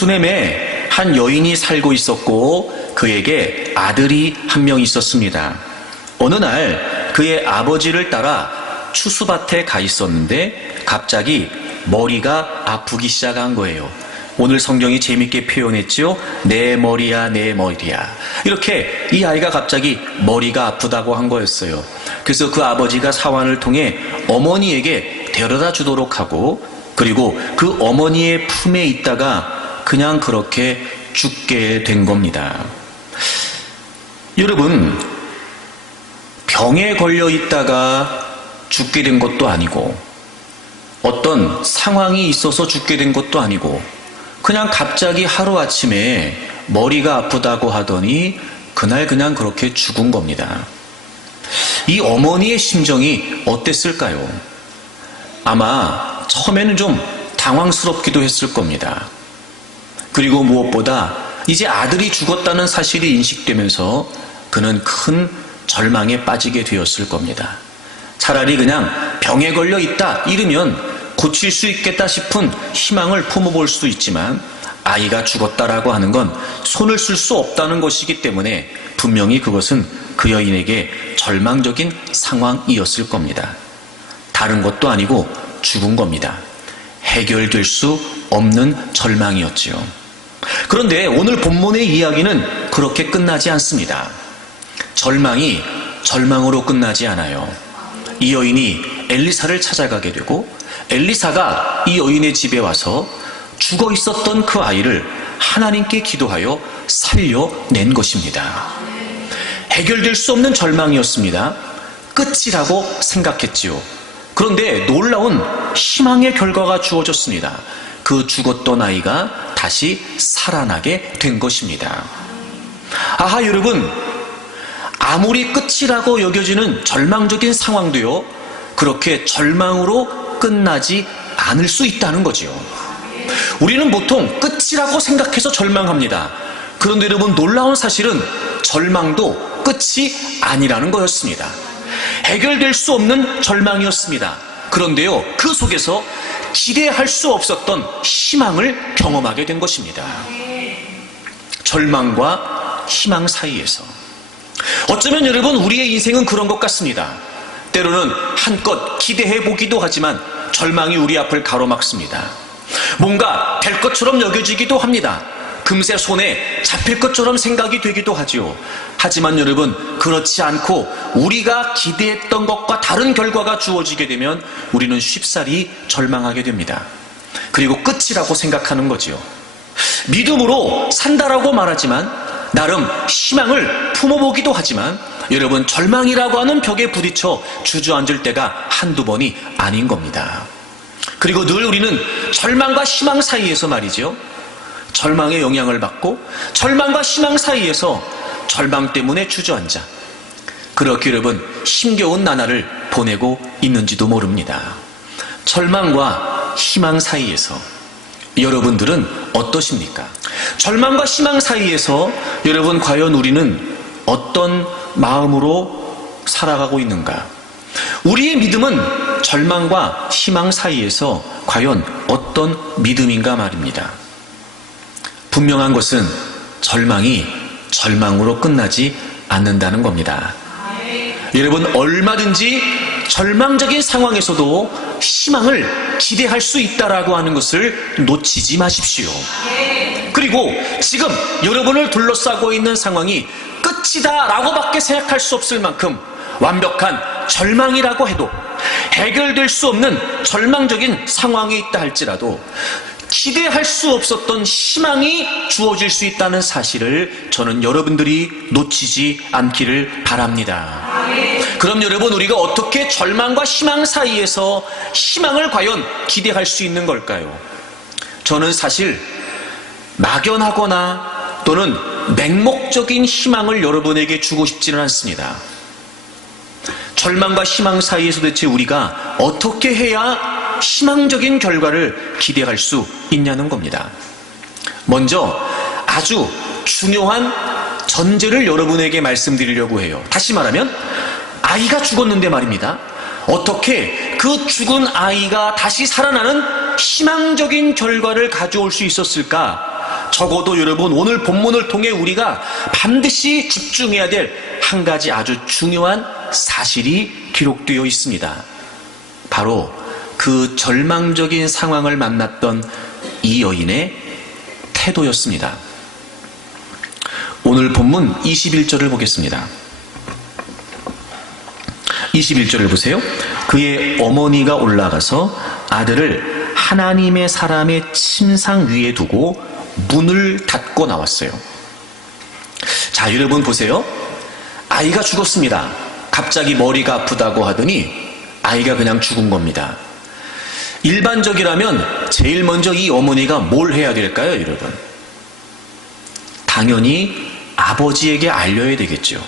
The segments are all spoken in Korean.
수넴에 한 여인이 살고 있었고 그에게 아들이 한 명 있었습니다. 어느 날 그의 아버지를 따라 추수밭에 가 있었는데 갑자기 머리가 아프기 시작한 거예요. 오늘 성경이 재밌게 표현했죠. 내 머리야 내 머리야. 이렇게 이 아이가 갑자기 머리가 아프다고 한 거였어요. 그래서 그 아버지가 사환을 통해 어머니에게 데려다 주도록 하고, 그리고 그 어머니의 품에 있다가 그냥 그렇게 죽게 된 겁니다. 여러분, 병에 걸려 있다가 죽게 된 것도 아니고 어떤 상황이 있어서 죽게 된 것도 아니고 그냥 갑자기 하루아침에 머리가 아프다고 하더니 그날 그냥 그렇게 죽은 겁니다. 이 어머니의 심정이 어땠을까요? 아마 처음에는 좀 당황스럽기도 했을 겁니다. 그리고 무엇보다 이제 아들이 죽었다는 사실이 인식되면서 그는 큰 절망에 빠지게 되었을 겁니다. 차라리 그냥 병에 걸려 있다 이러면 고칠 수 있겠다 싶은 희망을 품어볼 수도 있지만 아이가 죽었다라고 하는 건 손을 쓸 수 없다는 것이기 때문에 분명히 그것은 그 여인에게 절망적인 상황이었을 겁니다. 다른 것도 아니고 죽은 겁니다. 해결될 수 없는 절망이었지요. 그런데 오늘 본문의 이야기는 그렇게 끝나지 않습니다. 절망이 절망으로 끝나지 않아요. 이 여인이 엘리사를 찾아가게 되고 엘리사가 이 여인의 집에 와서 죽어 있었던 그 아이를 하나님께 기도하여 살려낸 것입니다. 해결될 수 없는 절망이었습니다. 끝이라고 생각했지요. 그런데 놀라운 희망의 결과가 주어졌습니다. 그 죽었던 아이가 다시 살아나게 된 것입니다. 아하, 여러분, 아무리 끝이라고 여겨지는 절망적인 상황도요, 그렇게 절망으로 끝나지 않을 수 있다는 거지요. 우리는 보통 끝이라고 생각해서 절망합니다. 그런데 여러분, 놀라운 사실은 절망도 끝이 아니라는 거였습니다. 해결될 수 없는 절망이었습니다. 그런데요, 그 속에서 기대할 수 없었던 희망을 경험하게 된 것입니다. 절망과 희망 사이에서. 어쩌면 여러분, 우리의 인생은 그런 것 같습니다. 때로는 한껏 기대해 보기도 하지만 절망이 우리 앞을 가로막습니다. 뭔가 될 것처럼 여겨지기도 합니다. 금세 손에 잡힐 것처럼 생각이 되기도 하죠. 하지만 여러분, 그렇지 않고 우리가 기대했던 것과 다른 결과가 주어지게 되면 우리는 쉽사리 절망하게 됩니다. 그리고 끝이라고 생각하는 거지요. 믿음으로 산다라고 말하지만 나름 희망을 품어보기도 하지만 여러분, 절망이라고 하는 벽에 부딪혀 주저앉을 때가 한두 번이 아닌 겁니다. 그리고 늘 우리는 절망과 희망 사이에서 말이죠, 절망의 영향을 받고 절망과 희망 사이에서 절망 때문에 주저앉아 그렇게 여러분 힘겨운 나날을 보내고 있는지도 모릅니다. 절망과 희망 사이에서 여러분들은 어떠십니까? 절망과 희망 사이에서 여러분, 과연 우리는 어떤 마음으로 살아가고 있는가? 우리의 믿음은 절망과 희망 사이에서 과연 어떤 믿음인가 말입니다. 분명한 것은 절망이 절망으로 끝나지 않는다는 겁니다. 여러분, 얼마든지 절망적인 상황에서도 희망을 기대할 수 있다라고 하는 것을 놓치지 마십시오. 그리고 지금 여러분을 둘러싸고 있는 상황이 끝이다 라고밖에 생각할 수 없을 만큼 완벽한 절망이라고 해도, 해결될 수 없는 절망적인 상황에 있다 할지라도 기대할 수 없었던 희망이 주어질 수 있다는 사실을 저는 여러분들이 놓치지 않기를 바랍니다. 그럼 여러분, 우리가 어떻게 절망과 희망 사이에서 희망을 과연 기대할 수 있는 걸까요? 저는 사실 막연하거나 또는 맹목적인 희망을 여러분에게 주고 싶지는 않습니다. 절망과 희망 사이에서 대체 우리가 어떻게 해야 희망적인 결과를 기대할 수 있냐는 겁니다. 먼저 아주 중요한 전제를 여러분에게 말씀드리려고 해요. 다시 말하면 아이가 죽었는데 말입니다. 어떻게 그 죽은 아이가 다시 살아나는 희망적인 결과를 가져올 수 있었을까? 적어도 여러분 오늘 본문을 통해 우리가 반드시 집중해야 될 한 가지 아주 중요한 사실이 기록되어 있습니다. 바로 그 절망적인 상황을 만났던 이 여인의 태도였습니다. 오늘 본문 21절을 보겠습니다. 21절을 보세요. 그의 어머니가 올라가서 아들을 하나님의 사람의 침상 위에 두고 문을 닫고 나왔어요. 자, 여러분 보세요. 아이가 죽었습니다. 갑자기 머리가 아프다고 하더니 아이가 그냥 죽은 겁니다. 일반적이라면 제일 먼저 이 어머니가 뭘 해야 될까요, 여러분? 당연히 아버지에게 알려야 되겠죠.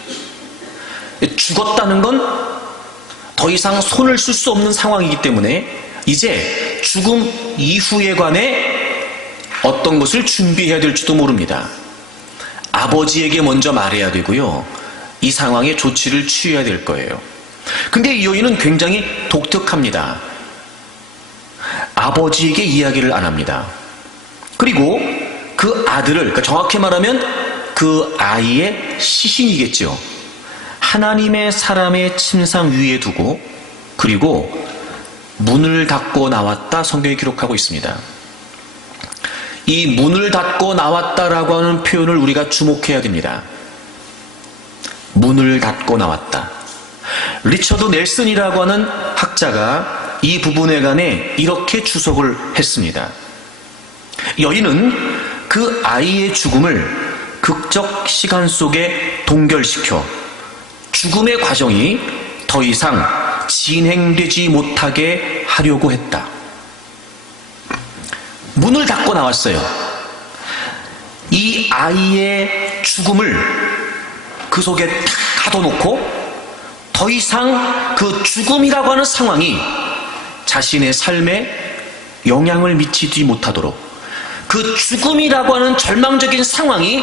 죽었다는 건 더 이상 손을 쓸 수 없는 상황이기 때문에 이제 죽음 이후에 관해 어떤 것을 준비해야 될지도 모릅니다. 아버지에게 먼저 말해야 되고요. 이 상황에 조치를 취해야 될 거예요. 근데 이 여인은 굉장히 독특합니다. 아버지에게 이야기를 안 합니다. 그리고 그 아들을, 그러니까 정확히 말하면 그 아이의 시신이겠죠. 하나님의 사람의 침상 위에 두고 그리고 문을 닫고 나왔다, 성경이 기록하고 있습니다. 이 문을 닫고 나왔다라고 하는 표현을 우리가 주목해야 됩니다. 문을 닫고 나왔다. 리처드 넬슨이라고 하는 학자가 이 부분에 관해 이렇게 주석을 했습니다. 여인은 그 아이의 죽음을 극적 시간 속에 동결시켜 죽음의 과정이 더 이상 진행되지 못하게 하려고 했다. 문을 닫고 나왔어요. 이 아이의 죽음을 그 속에 탁 가둬놓고 더 이상 그 죽음이라고 하는 상황이 자신의 삶에 영향을 미치지 못하도록, 그 죽음이라고 하는 절망적인 상황이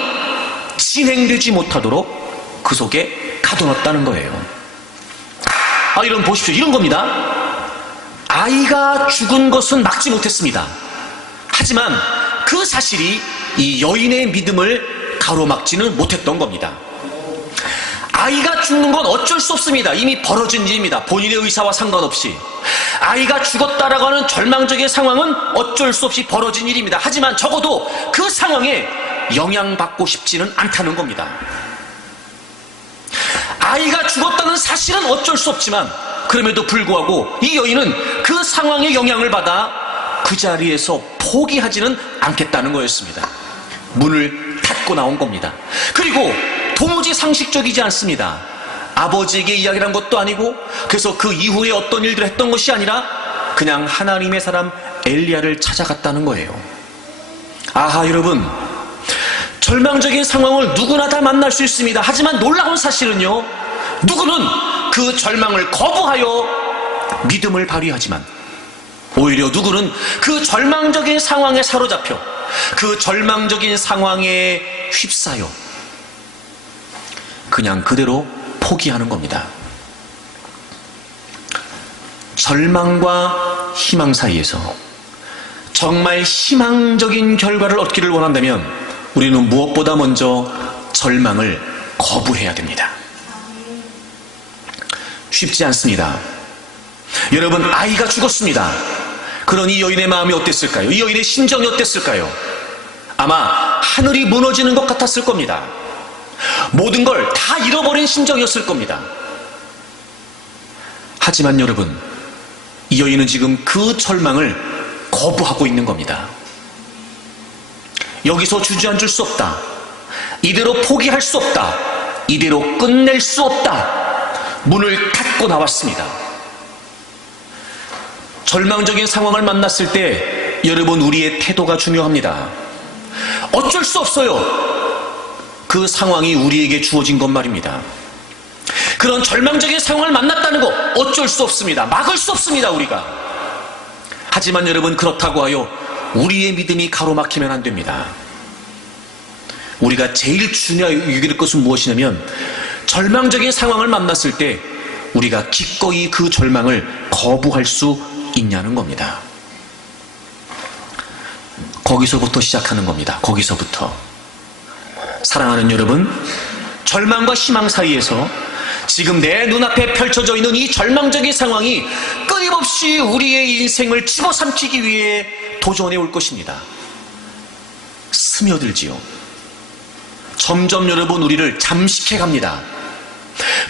진행되지 못하도록 그 속에 가둬놨다는 거예요. 여러분 보십시오. 이런 겁니다. 아이가 죽은 것은 막지 못했습니다. 하지만 그 사실이 이 여인의 믿음을 가로막지는 못했던 겁니다. 아이가 죽는 건 어쩔 수 없습니다. 이미 벌어진 일입니다. 본인의 의사와 상관없이. 아이가 죽었다라고 하는 절망적인 상황은 어쩔 수 없이 벌어진 일입니다. 하지만 적어도 그 상황에 영향받고 싶지는 않다는 겁니다. 아이가 죽었다는 사실은 어쩔 수 없지만 그럼에도 불구하고 이 여인은 그 상황에 영향을 받아 그 자리에서 포기하지는 않겠다는 거였습니다. 문을 닫고 나온 겁니다. 그리고 도무지 상식적이지 않습니다. 아버지에게 이야기를 한 것도 아니고, 그래서 그 이후에 어떤 일들을 했던 것이 아니라 그냥 하나님의 사람 엘리야를 찾아갔다는 거예요. 아하, 여러분, 절망적인 상황을 누구나 다 만날 수 있습니다. 하지만 놀라운 사실은요, 누구는 그 절망을 거부하여 믿음을 발휘하지만 오히려 누구는 그 절망적인 상황에 사로잡혀 그 절망적인 상황에 휩싸여 그냥 그대로 포기하는 겁니다. 절망과 희망 사이에서 정말 희망적인 결과를 얻기를 원한다면 우리는 무엇보다 먼저 절망을 거부해야 됩니다. 쉽지 않습니다. 여러분, 아이가 죽었습니다. 그런 이 여인의 마음이 어땠을까요? 이 여인의 심정이 어땠을까요? 아마 하늘이 무너지는 것 같았을 겁니다. 모든 걸 다 잃어버린 심정이었을 겁니다. 하지만 여러분, 이 여인은 지금 그 절망을 거부하고 있는 겁니다. 여기서 주저앉을 수 없다. 이대로 포기할 수 없다. 이대로 끝낼 수 없다. 문을 닫고 나왔습니다. 절망적인 상황을 만났을 때 여러분, 우리의 태도가 중요합니다. 어쩔 수 없어요. 그 상황이 우리에게 주어진 것 말입니다. 그런 절망적인 상황을 만났다는 거 어쩔 수 없습니다. 막을 수 없습니다, 우리가. 하지만 여러분, 그렇다고 하여 우리의 믿음이 가로막히면 안 됩니다. 우리가 제일 중요하게 여길 것은 무엇이냐면, 절망적인 상황을 만났을 때 우리가 기꺼이 그 절망을 거부할 수 있냐는 겁니다. 거기서부터 시작하는 겁니다. 거기서부터. 사랑하는 여러분, 절망과 희망 사이에서 지금 내 눈앞에 펼쳐져 있는 이 절망적인 상황이 끊임없이 우리의 인생을 집어삼키기 위해 도전해 올 것입니다. 스며들지요. 점점 여러분 우리를 잠식해 갑니다.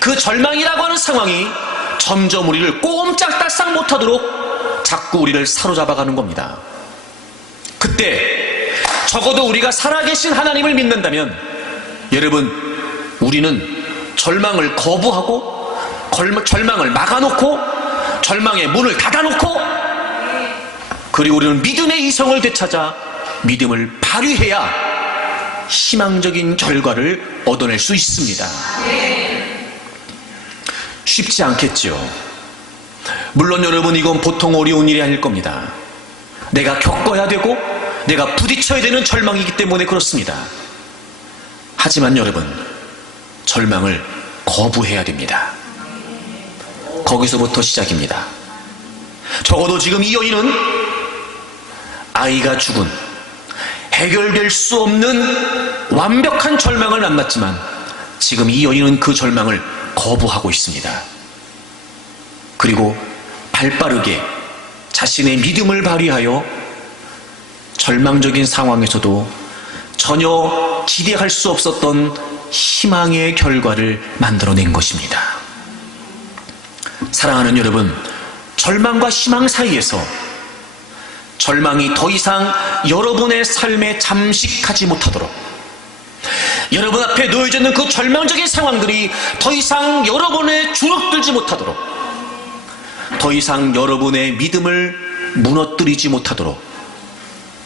그 절망이라고 하는 상황이 점점 우리를 꼼짝달싹 못하도록 자꾸 우리를 사로잡아가는 겁니다. 그때 적어도 우리가 살아계신 하나님을 믿는다면 여러분, 우리는 절망을 거부하고 절망을 막아놓고 절망의 문을 닫아놓고 그리고 우리는 믿음의 이성을 되찾아 믿음을 발휘해야 희망적인 결과를 얻어낼 수 있습니다. 쉽지 않겠죠. 물론 여러분, 이건 보통 어려운 일이 아닐 겁니다. 내가 겪어야 되고 내가 부딪혀야 되는 절망이기 때문에 그렇습니다. 하지만 여러분, 절망을 거부해야 됩니다. 거기서부터 시작입니다. 적어도 지금 이 여인은 아이가 죽은 해결될 수 없는 완벽한 절망을 만났지만 지금 이 여인은 그 절망을 거부하고 있습니다. 그리고 발빠르게 자신의 믿음을 발휘하여 절망적인 상황에서도 전혀 기대할 수 없었던 희망의 결과를 만들어낸 것입니다. 사랑하는 여러분, 절망과 희망 사이에서 절망이 더 이상 여러분의 삶에 잠식하지 못하도록, 여러분 앞에 놓여져 있는 그 절망적인 상황들이 더 이상 여러분의 주눅들지 못하도록, 더 이상 여러분의 믿음을 무너뜨리지 못하도록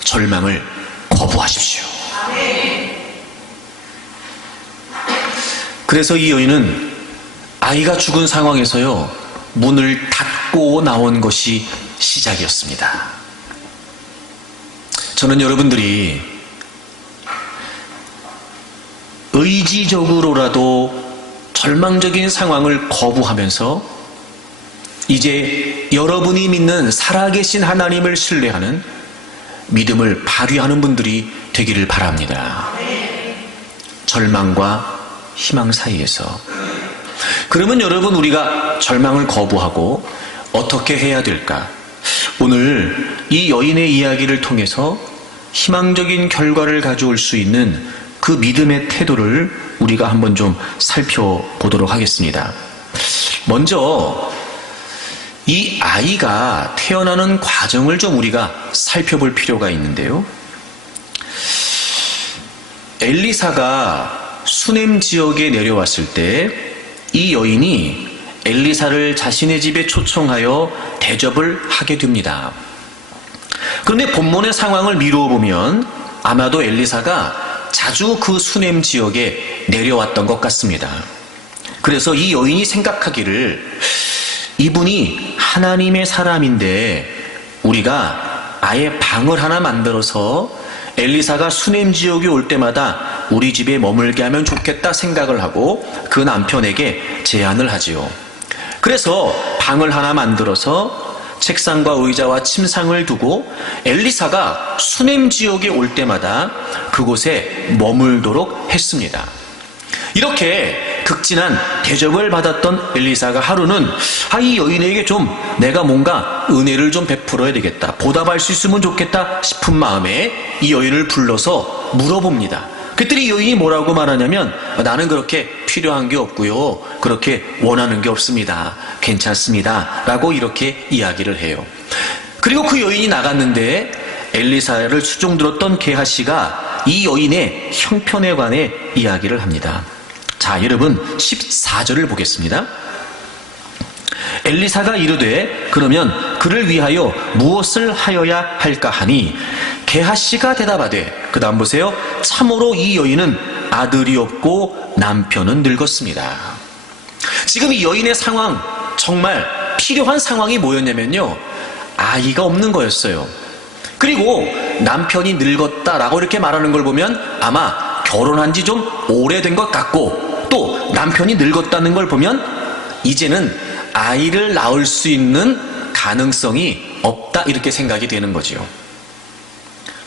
절망을 거부하십시오. 그래서 이 여인은 아이가 죽은 상황에서요, 문을 닫고 나온 것이 시작이었습니다. 저는 여러분들이 의지적으로라도 절망적인 상황을 거부하면서 이제 여러분이 믿는 살아계신 하나님을 신뢰하는 믿음을 발휘하는 분들이 되기를 바랍니다. 절망과 희망 사이에서. 그러면 여러분, 우리가 절망을 거부하고 어떻게 해야 될까? 오늘 이 여인의 이야기를 통해서 희망적인 결과를 가져올 수 있는 그 믿음의 태도를 우리가 한번 좀 살펴보도록 하겠습니다. 먼저 이 아이가 태어나는 과정을 좀 우리가 살펴볼 필요가 있는데요. 엘리사가 수넴 지역에 내려왔을 때 이 여인이 엘리사를 자신의 집에 초청하여 대접을 하게 됩니다. 그런데 본문의 상황을 미루어 보면 아마도 엘리사가 자주 그 수넴 지역에 내려왔던 것 같습니다. 그래서 이 여인이 생각하기를, 이분이 하나님의 사람인데 우리가 아예 방을 하나 만들어서 엘리사가 수넴 지역에 올 때마다 우리 집에 머물게 하면 좋겠다 생각을 하고 그 남편에게 제안을 하지요. 그래서 방을 하나 만들어서 책상과 의자와 침상을 두고 엘리사가 수넴 지역에 올 때마다 그곳에 머물도록 했습니다. 이렇게 극진한 대접을 받았던 엘리사가 하루는 이 여인에게 좀 내가 뭔가 은혜를 좀 베풀어야 되겠다, 보답할 수 있으면 좋겠다 싶은 마음에 이 여인을 불러서 물어봅니다. 그랬더니 이 여인이 뭐라고 말하냐면, 나는 그렇게 필요한 게 없고요, 그렇게 원하는 게 없습니다, 괜찮습니다 라고 이렇게 이야기를 해요. 그리고 그 여인이 나갔는데 엘리사를 수종 들었던 게하시가 이 여인의 형편에 관해 이야기를 합니다. 자, 여러분 14절을 보겠습니다. 엘리사가 이르되 그러면 그를 위하여 무엇을 하여야 할까 하니 게하시가 대답하되, 그 다음 보세요. 참으로 이 여인은 아들이 없고 남편은 늙었습니다. 지금 이 여인의 상황, 정말 필요한 상황이 뭐였냐면요, 아이가 없는 거였어요. 그리고 남편이 늙었다라고 이렇게 말하는 걸 보면 아마 결혼한 지 좀 오래된 것 같고, 또 남편이 늙었다는 걸 보면 이제는 아이를 낳을 수 있는 가능성이 없다, 이렇게 생각이 되는 거지요.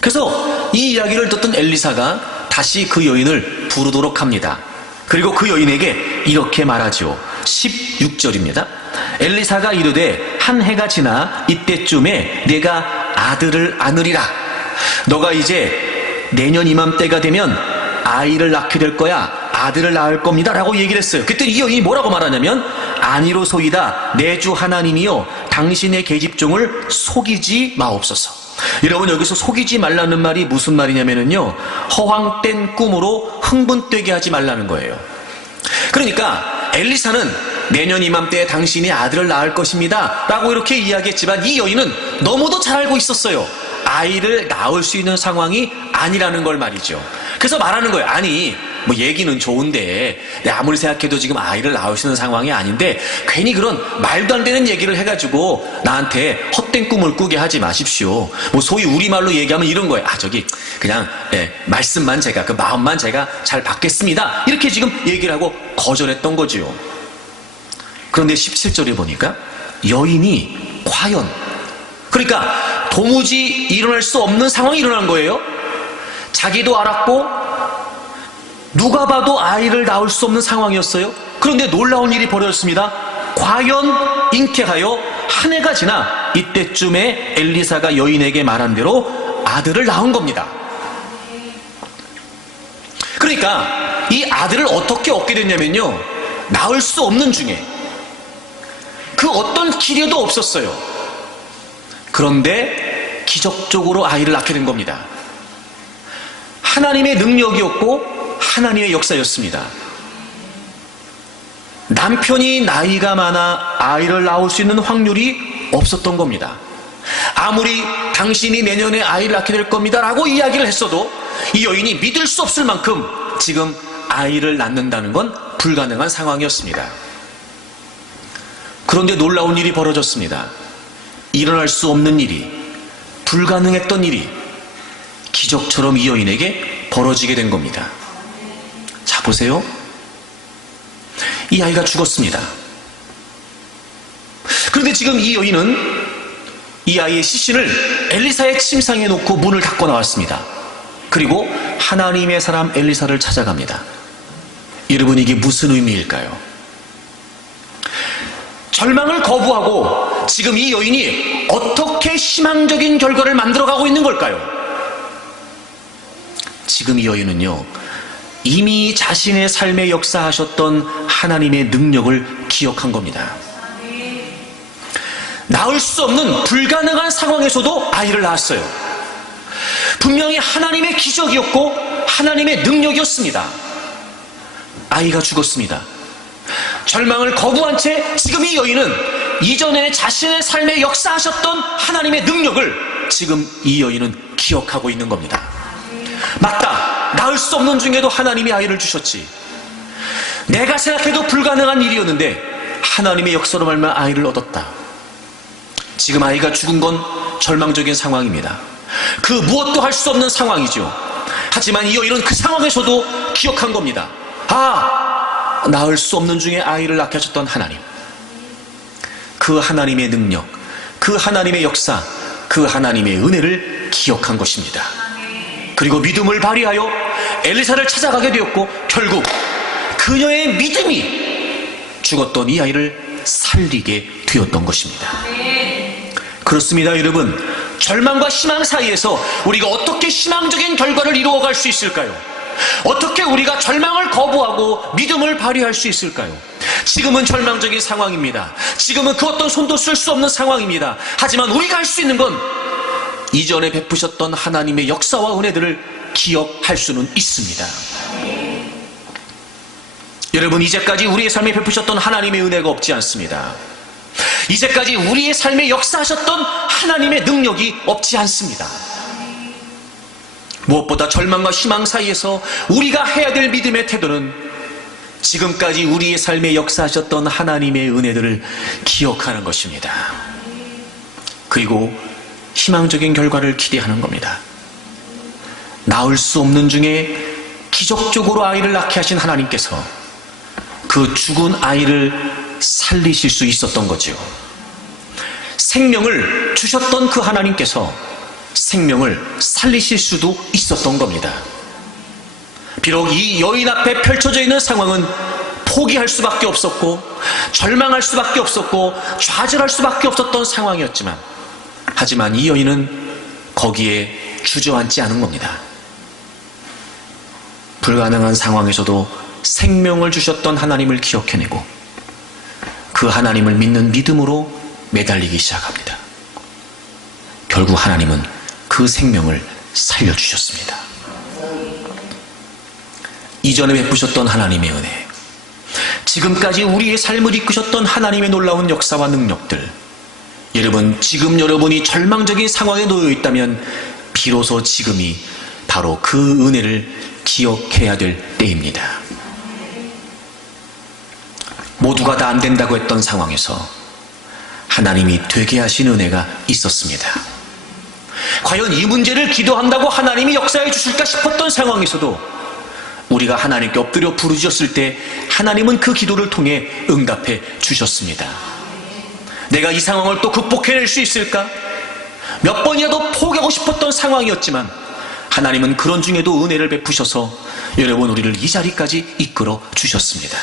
그래서 이 이야기를 듣던 엘리사가 다시 그 여인을 부르도록 합니다. 그리고 그 여인에게 이렇게 말하죠. 16절입니다. 엘리사가 이르되 한 해가 지나 이때쯤에 내가 아들을 안으리라. 너가 이제 내년 이맘때가 되면 아이를 낳게 될 거야. 아들을 낳을 겁니다. 라고 얘기를 했어요. 그때 이 여인이 뭐라고 말하냐면 아니로소이다. 내 주 하나님이여 당신의 계집종을 속이지 마옵소서. 여러분, 여기서 속이지 말라는 말이 무슨 말이냐면요, 허황된 꿈으로 흥분되게 하지 말라는 거예요. 그러니까 엘리사는 내년 이맘때에 당신이 아들을 낳을 것입니다 라고 이렇게 이야기했지만 이 여인은 너무도 잘 알고 있었어요. 아이를 낳을 수 있는 상황이 아니라는 걸 말이죠. 그래서 말하는 거예요. 아니, 뭐 얘기는 좋은데 내가 아무리 생각해도 지금 아이를 낳을 수 있는 상황이 아닌데 괜히 그런 말도 안 되는 얘기를 해가지고 나한테 헛된 꿈을 꾸게 하지 마십시오. 뭐 소위 우리말로 얘기하면 이런 거예요. 저기 그냥 말씀만 제가, 그 마음만 제가 잘 받겠습니다, 이렇게 지금 얘기를 하고 거절했던 거지요. 그런데 17절에 보니까 여인이 과연, 그러니까 도무지 일어날 수 없는 상황이 일어난 거예요. 자기도 알았고 누가 봐도 아이를 낳을 수 없는 상황이었어요. 그런데 놀라운 일이 벌어졌습니다. 과연 잉태하여 한 해가 지나 이때쯤에 엘리사가 여인에게 말한 대로 아들을 낳은 겁니다. 그러니까 이 아들을 어떻게 얻게 됐냐면요, 낳을 수 없는 중에 그 어떤 기회도 없었어요. 그런데 기적적으로 아이를 낳게 된 겁니다. 하나님의 능력이었고 하나님의 역사였습니다. 남편이 나이가 많아 아이를 낳을 수 있는 확률이 없었던 겁니다. 아무리 당신이 내년에 아이를 낳게 될 겁니다 라고 이야기를 했어도 이 여인이 믿을 수 없을 만큼 지금 아이를 낳는다는 건 불가능한 상황이었습니다. 그런데 놀라운 일이 벌어졌습니다. 일어날 수 없는 일이, 불가능했던 일이 기적처럼 이 여인에게 벌어지게 된 겁니다. 자, 보세요. 이 아이가 죽었습니다. 그런데 지금 이 여인은 이 아이의 시신을 엘리사의 침상에 놓고 문을 닫고 나왔습니다. 그리고 하나님의 사람 엘리사를 찾아갑니다. 여러분, 이게 무슨 의미일까요? 절망을 거부하고 지금 이 여인이 어떻게 희망적인 결과를 만들어가고 있는 걸까요? 지금 이 여인은요, 이미 자신의 삶에 역사하셨던 하나님의 능력을 기억한 겁니다. 낳을 수 없는 불가능한 상황에서도 아이를 낳았어요. 분명히 하나님의 기적이었고 하나님의 능력이었습니다. 아이가 죽었습니다. 절망을 거부한 채 지금 이 여인은 이전에 자신의 삶에 역사하셨던 하나님의 능력을 지금 이 여인은 기억하고 있는 겁니다. 맞다, 낳을 수 없는 중에도 하나님이 아이를 주셨지. 내가 생각해도 불가능한 일이었는데 하나님의 역사로 말미암아 아이를 얻었다. 지금 아이가 죽은 건 절망적인 상황입니다. 그 무엇도 할 수 없는 상황이죠. 하지만 이 여인은 그 상황에서도 기억한 겁니다. 낳을 수 없는 중에 아이를 낳게 하셨던 하나님, 그 하나님의 능력, 그 하나님의 역사, 그 하나님의 은혜를 기억한 것입니다. 그리고 믿음을 발휘하여 엘리사를 찾아가게 되었고 결국 그녀의 믿음이 죽었던 이 아이를 살리게 되었던 것입니다. 그렇습니다, 여러분. 절망과 희망 사이에서 우리가 어떻게 희망적인 결과를 이루어갈 수 있을까요? 어떻게 우리가 절망을 거부하고 믿음을 발휘할 수 있을까요? 지금은 절망적인 상황입니다. 지금은 그 어떤 손도 쓸 수 없는 상황입니다. 하지만 우리가 할 수 있는 건 이전에 베푸셨던 하나님의 역사와 은혜들을 기억할 수는 있습니다. 여러분, 이제까지 우리의 삶에 베푸셨던 하나님의 은혜가 없지 않습니다. 이제까지 우리의 삶에 역사하셨던 하나님의 능력이 없지 않습니다. 무엇보다 절망과 희망 사이에서 우리가 해야 될 믿음의 태도는 지금까지 우리의 삶에 역사하셨던 하나님의 은혜들을 기억하는 것입니다. 그리고 희망적인 결과를 기대하는 겁니다. 낳을 수 없는 중에 기적적으로 아이를 낳게 하신 하나님께서 그 죽은 아이를 살리실 수 있었던 거죠. 생명을 주셨던 그 하나님께서 생명을 살리실 수도 있었던 겁니다. 비록 이 여인 앞에 펼쳐져 있는 상황은 포기할 수밖에 없었고 절망할 수밖에 없었고 좌절할 수밖에 없었던 상황이었지만, 하지만 이 여인은 거기에 주저앉지 않은 겁니다. 불가능한 상황에서도 생명을 주셨던 하나님을 기억해내고 그 하나님을 믿는 믿음으로 매달리기 시작합니다. 결국 하나님은 그 생명을 살려주셨습니다. 이전에 베푸셨던 하나님의 은혜, 지금까지 우리의 삶을 이끄셨던 하나님의 놀라운 역사와 능력들, 여러분, 지금 여러분이 절망적인 상황에 놓여 있다면 비로소 지금이 바로 그 은혜를 기억해야 될 때입니다. 모두가 다 안 된다고 했던 상황에서 하나님이 되게 하신 은혜가 있었습니다. 과연 이 문제를 기도한다고 하나님이 역사해 주실까 싶었던 상황에서도 우리가 하나님께 엎드려 부르짖었을 때 하나님은 그 기도를 통해 응답해 주셨습니다. 내가 이 상황을 또 극복해낼 수 있을까? 몇 번이라도 포기하고 싶었던 상황이었지만 하나님은 그런 중에도 은혜를 베푸셔서 여러분, 우리를 이 자리까지 이끌어 주셨습니다.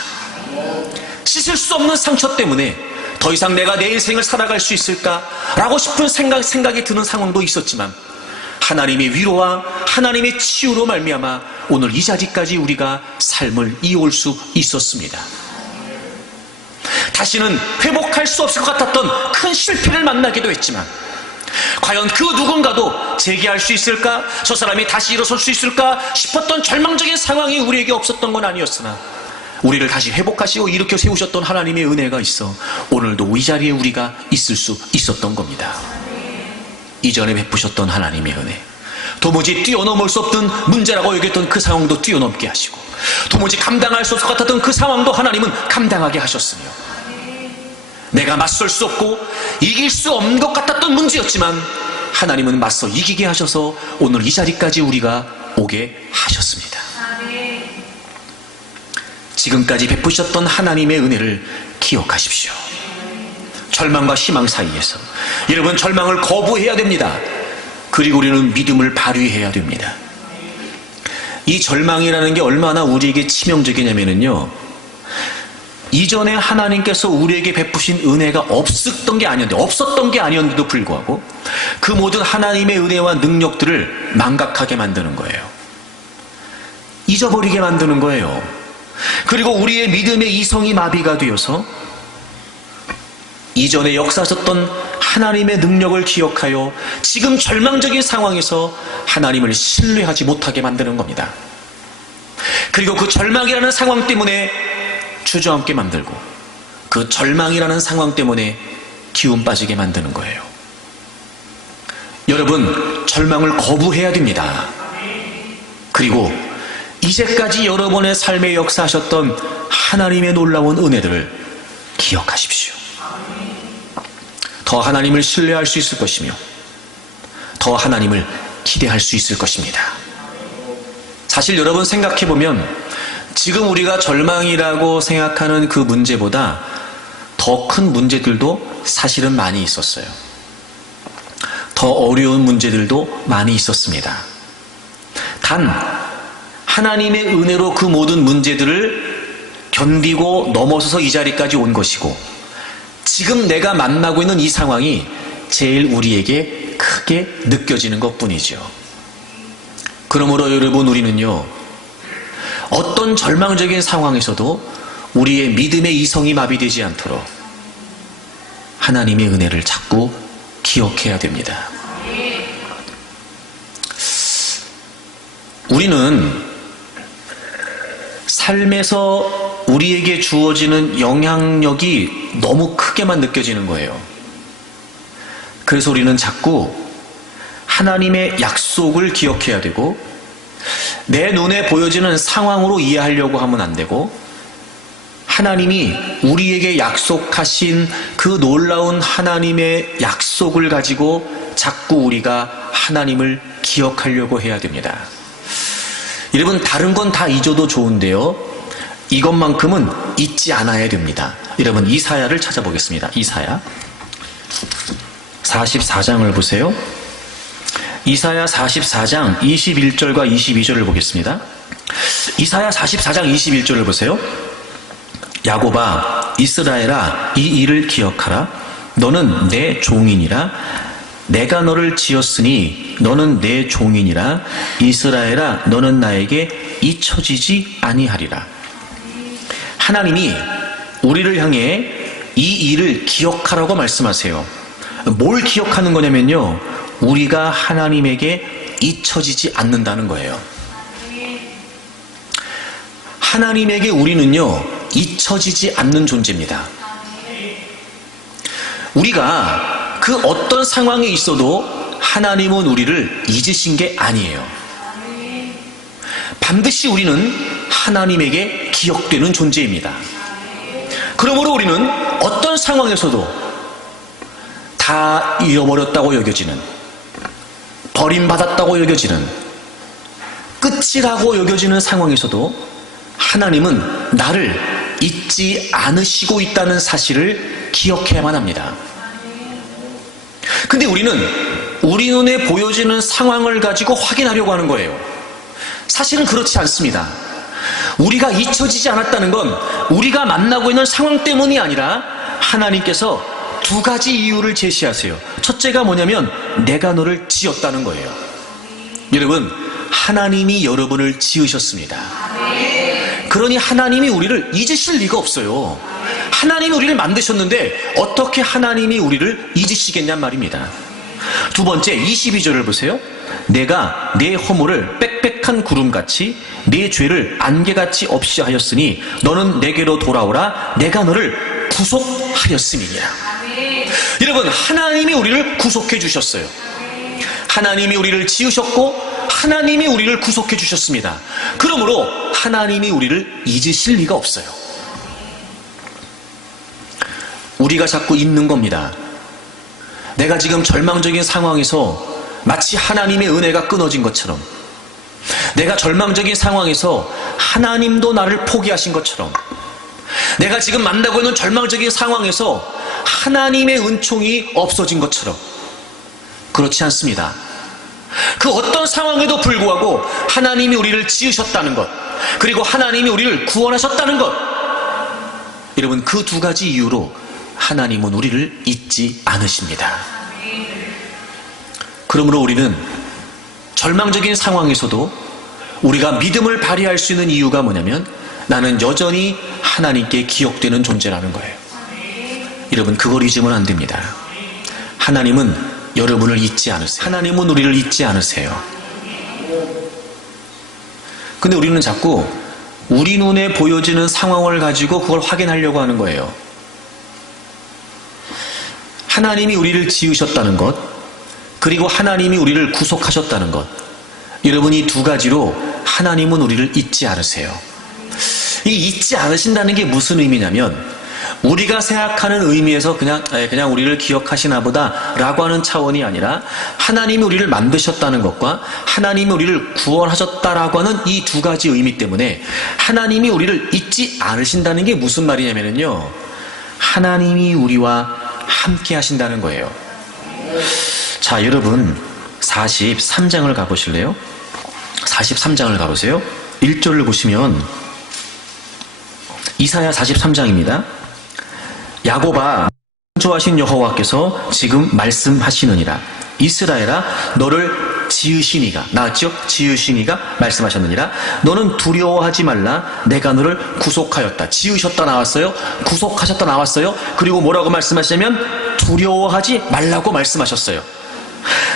씻을 수 없는 상처 때문에 더 이상 내가 내 인생을 살아갈 수 있을까? 라고 싶은 생각이 드는 상황도 있었지만 하나님의 위로와 하나님의 치유로 말미암아 오늘 이 자리까지 우리가 삶을 이어올 수 있었습니다. 다시는 회복할 수 없을 것 같았던 큰 실패를 만나기도 했지만 과연 그 누군가도 재기할 수 있을까? 저 사람이 다시 일어설 수 있을까? 싶었던 절망적인 상황이 우리에게 없었던 건 아니었으나 우리를 다시 회복하시고 일으켜 세우셨던 하나님의 은혜가 있어 오늘도 이 자리에 우리가 있을 수 있었던 겁니다. 이전에 베푸셨던 하나님의 은혜, 도무지 뛰어넘을 수 없던 문제라고 여겼던 그 상황도 뛰어넘게 하시고 도무지 감당할 수 없을 것 같았던 그 상황도 하나님은 감당하게 하셨으며, 내가 맞설 수 없고 이길 수 없는 것 같았던 문제였지만 하나님은 맞서 이기게 하셔서 오늘 이 자리까지 우리가 오게 하셨습니다. 지금까지 베푸셨던 하나님의 은혜를 기억하십시오. 절망과 희망 사이에서 여러분, 절망을 거부해야 됩니다. 그리고 우리는 믿음을 발휘해야 됩니다. 이 절망이라는 게 얼마나 우리에게 치명적이냐면요, 이전에 하나님께서 우리에게 베푸신 은혜가 없었던 게 아니었는데도 불구하고 그 모든 하나님의 은혜와 능력들을 망각하게 만드는 거예요. 잊어버리게 만드는 거예요. 그리고 우리의 믿음의 이성이 마비가 되어서 이전에 역사하셨던 하나님의 능력을 기억하여 지금 절망적인 상황에서 하나님을 신뢰하지 못하게 만드는 겁니다. 그리고 그 절망이라는 상황 때문에 주저앉게 만들고 그 절망이라는 상황 때문에 기운 빠지게 만드는 거예요. 여러분, 절망을 거부해야 됩니다. 그리고 이제까지 여러분의 삶에 역사하셨던 하나님의 놀라운 은혜들을 기억하십시오. 더 하나님을 신뢰할 수 있을 것이며 더 하나님을 기대할 수 있을 것입니다. 사실 여러분, 생각해보면 지금 우리가 절망이라고 생각하는 그 문제보다 더 큰 문제들도 사실은 많이 있었어요. 더 어려운 문제들도 많이 있었습니다. 단 하나님의 은혜로 그 모든 문제들을 견디고 넘어서서 이 자리까지 온 것이고, 지금 내가 만나고 있는 이 상황이 제일 우리에게 크게 느껴지는 것뿐이죠. 그러므로 여러분, 우리는요, 어떤 절망적인 상황에서도 우리의 믿음의 이성이 마비되지 않도록 하나님의 은혜를 자꾸 기억해야 됩니다. 우리는 삶에서 우리에게 주어지는 영향력이 너무 크게만 느껴지는 거예요. 그래서 우리는 자꾸 하나님의 약속을 기억해야 되고, 내 눈에 보여지는 상황으로 이해하려고 하면 안 되고, 하나님이 우리에게 약속하신 그 놀라운 하나님의 약속을 가지고 자꾸 우리가 하나님을 기억하려고 해야 됩니다. 여러분, 다른 건 다 잊어도 좋은데요, 이것만큼은 잊지 않아야 됩니다. 여러분, 이사야를 찾아보겠습니다. 이사야 44장을 보세요. 이사야 44장 21절과 22절을 보겠습니다. 이사야 44장 21절을 보세요. 야곱아 이스라엘아 이 일을 기억하라. 너는 내 종이니라. 내가 너를 지었으니 너는 내 종이니라. 이스라엘아 너는 나에게 잊혀지지 아니하리라. 하나님이 우리를 향해 이 일을 기억하라고 말씀하세요. 뭘 기억하는 거냐면요, 우리가 하나님에게 잊혀지지 않는다는 거예요. 하나님에게 우리는요 잊혀지지 않는 존재입니다. 우리가 그 어떤 상황에 있어도 하나님은 우리를 잊으신 게 아니에요. 반드시 우리는 하나님에게 기억되는 존재입니다. 그러므로 우리는 어떤 상황에서도 다 잃어버렸다고 여겨지는, 버림받았다고 여겨지는, 끝이라고 여겨지는 상황에서도 하나님은 나를 잊지 않으시고 있다는 사실을 기억해야만 합니다. 근데 우리는 우리 눈에 보여지는 상황을 가지고 확인하려고 하는 거예요. 사실은 그렇지 않습니다. 우리가 잊혀지지 않았다는 건 우리가 만나고 있는 상황 때문이 아니라 하나님께서 두 가지 이유를 제시하세요. 첫째가 뭐냐면 내가 너를 지었다는 거예요. 여러분, 하나님이 여러분을 지으셨습니다. 그러니 하나님이 우리를 잊으실 리가 없어요. 하나님이 우리를 만드셨는데 어떻게 하나님이 우리를 잊으시겠냔 말입니다. 두 번째 22절을 보세요. 내가 내 허물을 빽빽한 구름같이 내 죄를 안개같이 없이 하였으니 너는 내게로 돌아오라. 내가 너를 구속하였음이니라. 여러분, 하나님이 우리를 구속해 주셨어요. 하나님이 우리를 지으셨고 하나님이 우리를 구속해 주셨습니다. 그러므로 하나님이 우리를 잊으실 리가 없어요. 우리가 자꾸 잊는 겁니다. 내가 지금 절망적인 상황에서 마치 하나님의 은혜가 끊어진 것처럼, 내가 절망적인 상황에서 하나님도 나를 포기하신 것처럼, 내가 지금 만나고 있는 절망적인 상황에서 하나님의 은총이 없어진 것처럼, 그렇지 않습니다. 그 어떤 상황에도 불구하고 하나님이 우리를 지으셨다는 것, 그리고 하나님이 우리를 구원하셨다는 것, 여러분, 그 두 가지 이유로 하나님은 우리를 잊지 않으십니다. 그러므로 우리는 절망적인 상황에서도 우리가 믿음을 발휘할 수 있는 이유가 뭐냐면 나는 여전히 하나님께 기억되는 존재라는 거예요. 여러분, 그걸 잊으면 안 됩니다. 하나님은 여러분을 잊지 않으세요. 하나님은 우리를 잊지 않으세요. 근데 우리는 자꾸 우리 눈에 보여지는 상황을 가지고 그걸 확인하려고 하는 거예요. 하나님이 우리를 지으셨다는 것, 그리고 하나님이 우리를 구속하셨다는 것, 여러분, 이 두 가지로 하나님은 우리를 잊지 않으세요. 이 잊지 않으신다는 게 무슨 의미냐면 우리가 생각하는 의미에서 그냥 우리를 기억하시나 보다 라고 하는 차원이 아니라 하나님이 우리를 만드셨다는 것과 하나님이 우리를 구원하셨다라고 하는 이 두 가지 의미 때문에 하나님이 우리를 잊지 않으신다는 게 무슨 말이냐면요, 하나님이 우리와 함께 하신다는 거예요. 자, 여러분 43장을 가보실래요? 43장을 가보세요. 1절을 보시면 이사야 43장입니다. 야곱아, 창조하신 여호와께서 지금 말씀하시느니라. 이스라엘아, 너를 지으시니가, 나왔죠? 지으시니가 말씀하셨느니라. 너는 두려워하지 말라. 내가 너를 구속하였다. 지으셨다 나왔어요. 구속하셨다 나왔어요. 그리고 뭐라고 말씀하시냐면 두려워하지 말라고 말씀하셨어요.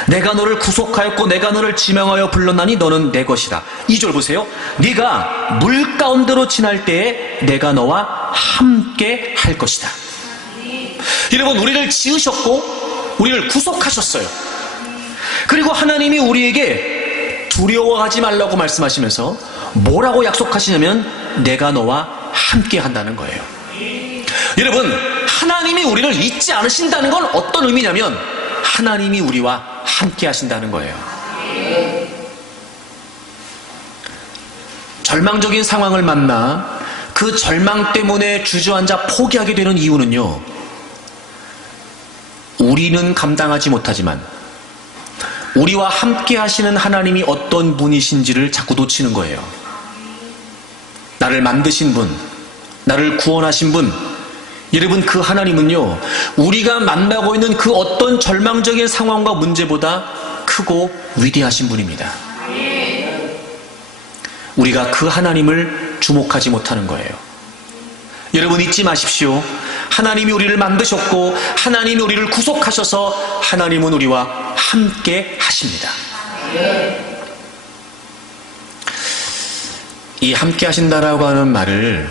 내가 너를 구속하였고 내가 너를 지명하여 불렀나니 너는 내 것이다. 2절 보세요. 네가 물 가운데로 지날 때에 내가 너와 함께 할 것이다. 여러분, 우리를 지으셨고 우리를 구속하셨어요. 그리고 하나님이 우리에게 두려워하지 말라고 말씀하시면서 뭐라고 약속하시냐면 내가 너와 함께 한다는 거예요. 여러분, 하나님이 우리를 잊지 않으신다는 건 어떤 의미냐면 하나님이 우리와 함께 하신다는 거예요. 절망적인 상황을 만나 그 절망 때문에 주저앉아 포기하게 되는 이유는요, 우리는 감당하지 못하지만 우리와 함께 하시는 하나님이 어떤 분이신지를 자꾸 놓치는 거예요. 나를 만드신 분, 나를 구원하신 분, 여러분, 그 하나님은요, 우리가 만나고 있는 그 어떤 절망적인 상황과 문제보다 크고 위대하신 분입니다. 우리가 그 하나님을 주목하지 못하는 거예요. 여러분, 잊지 마십시오. 하나님이 우리를 만드셨고 하나님이 우리를 구속하셔서 하나님은 우리와 함께 하십니다. 이 함께 하신다라고 하는 말을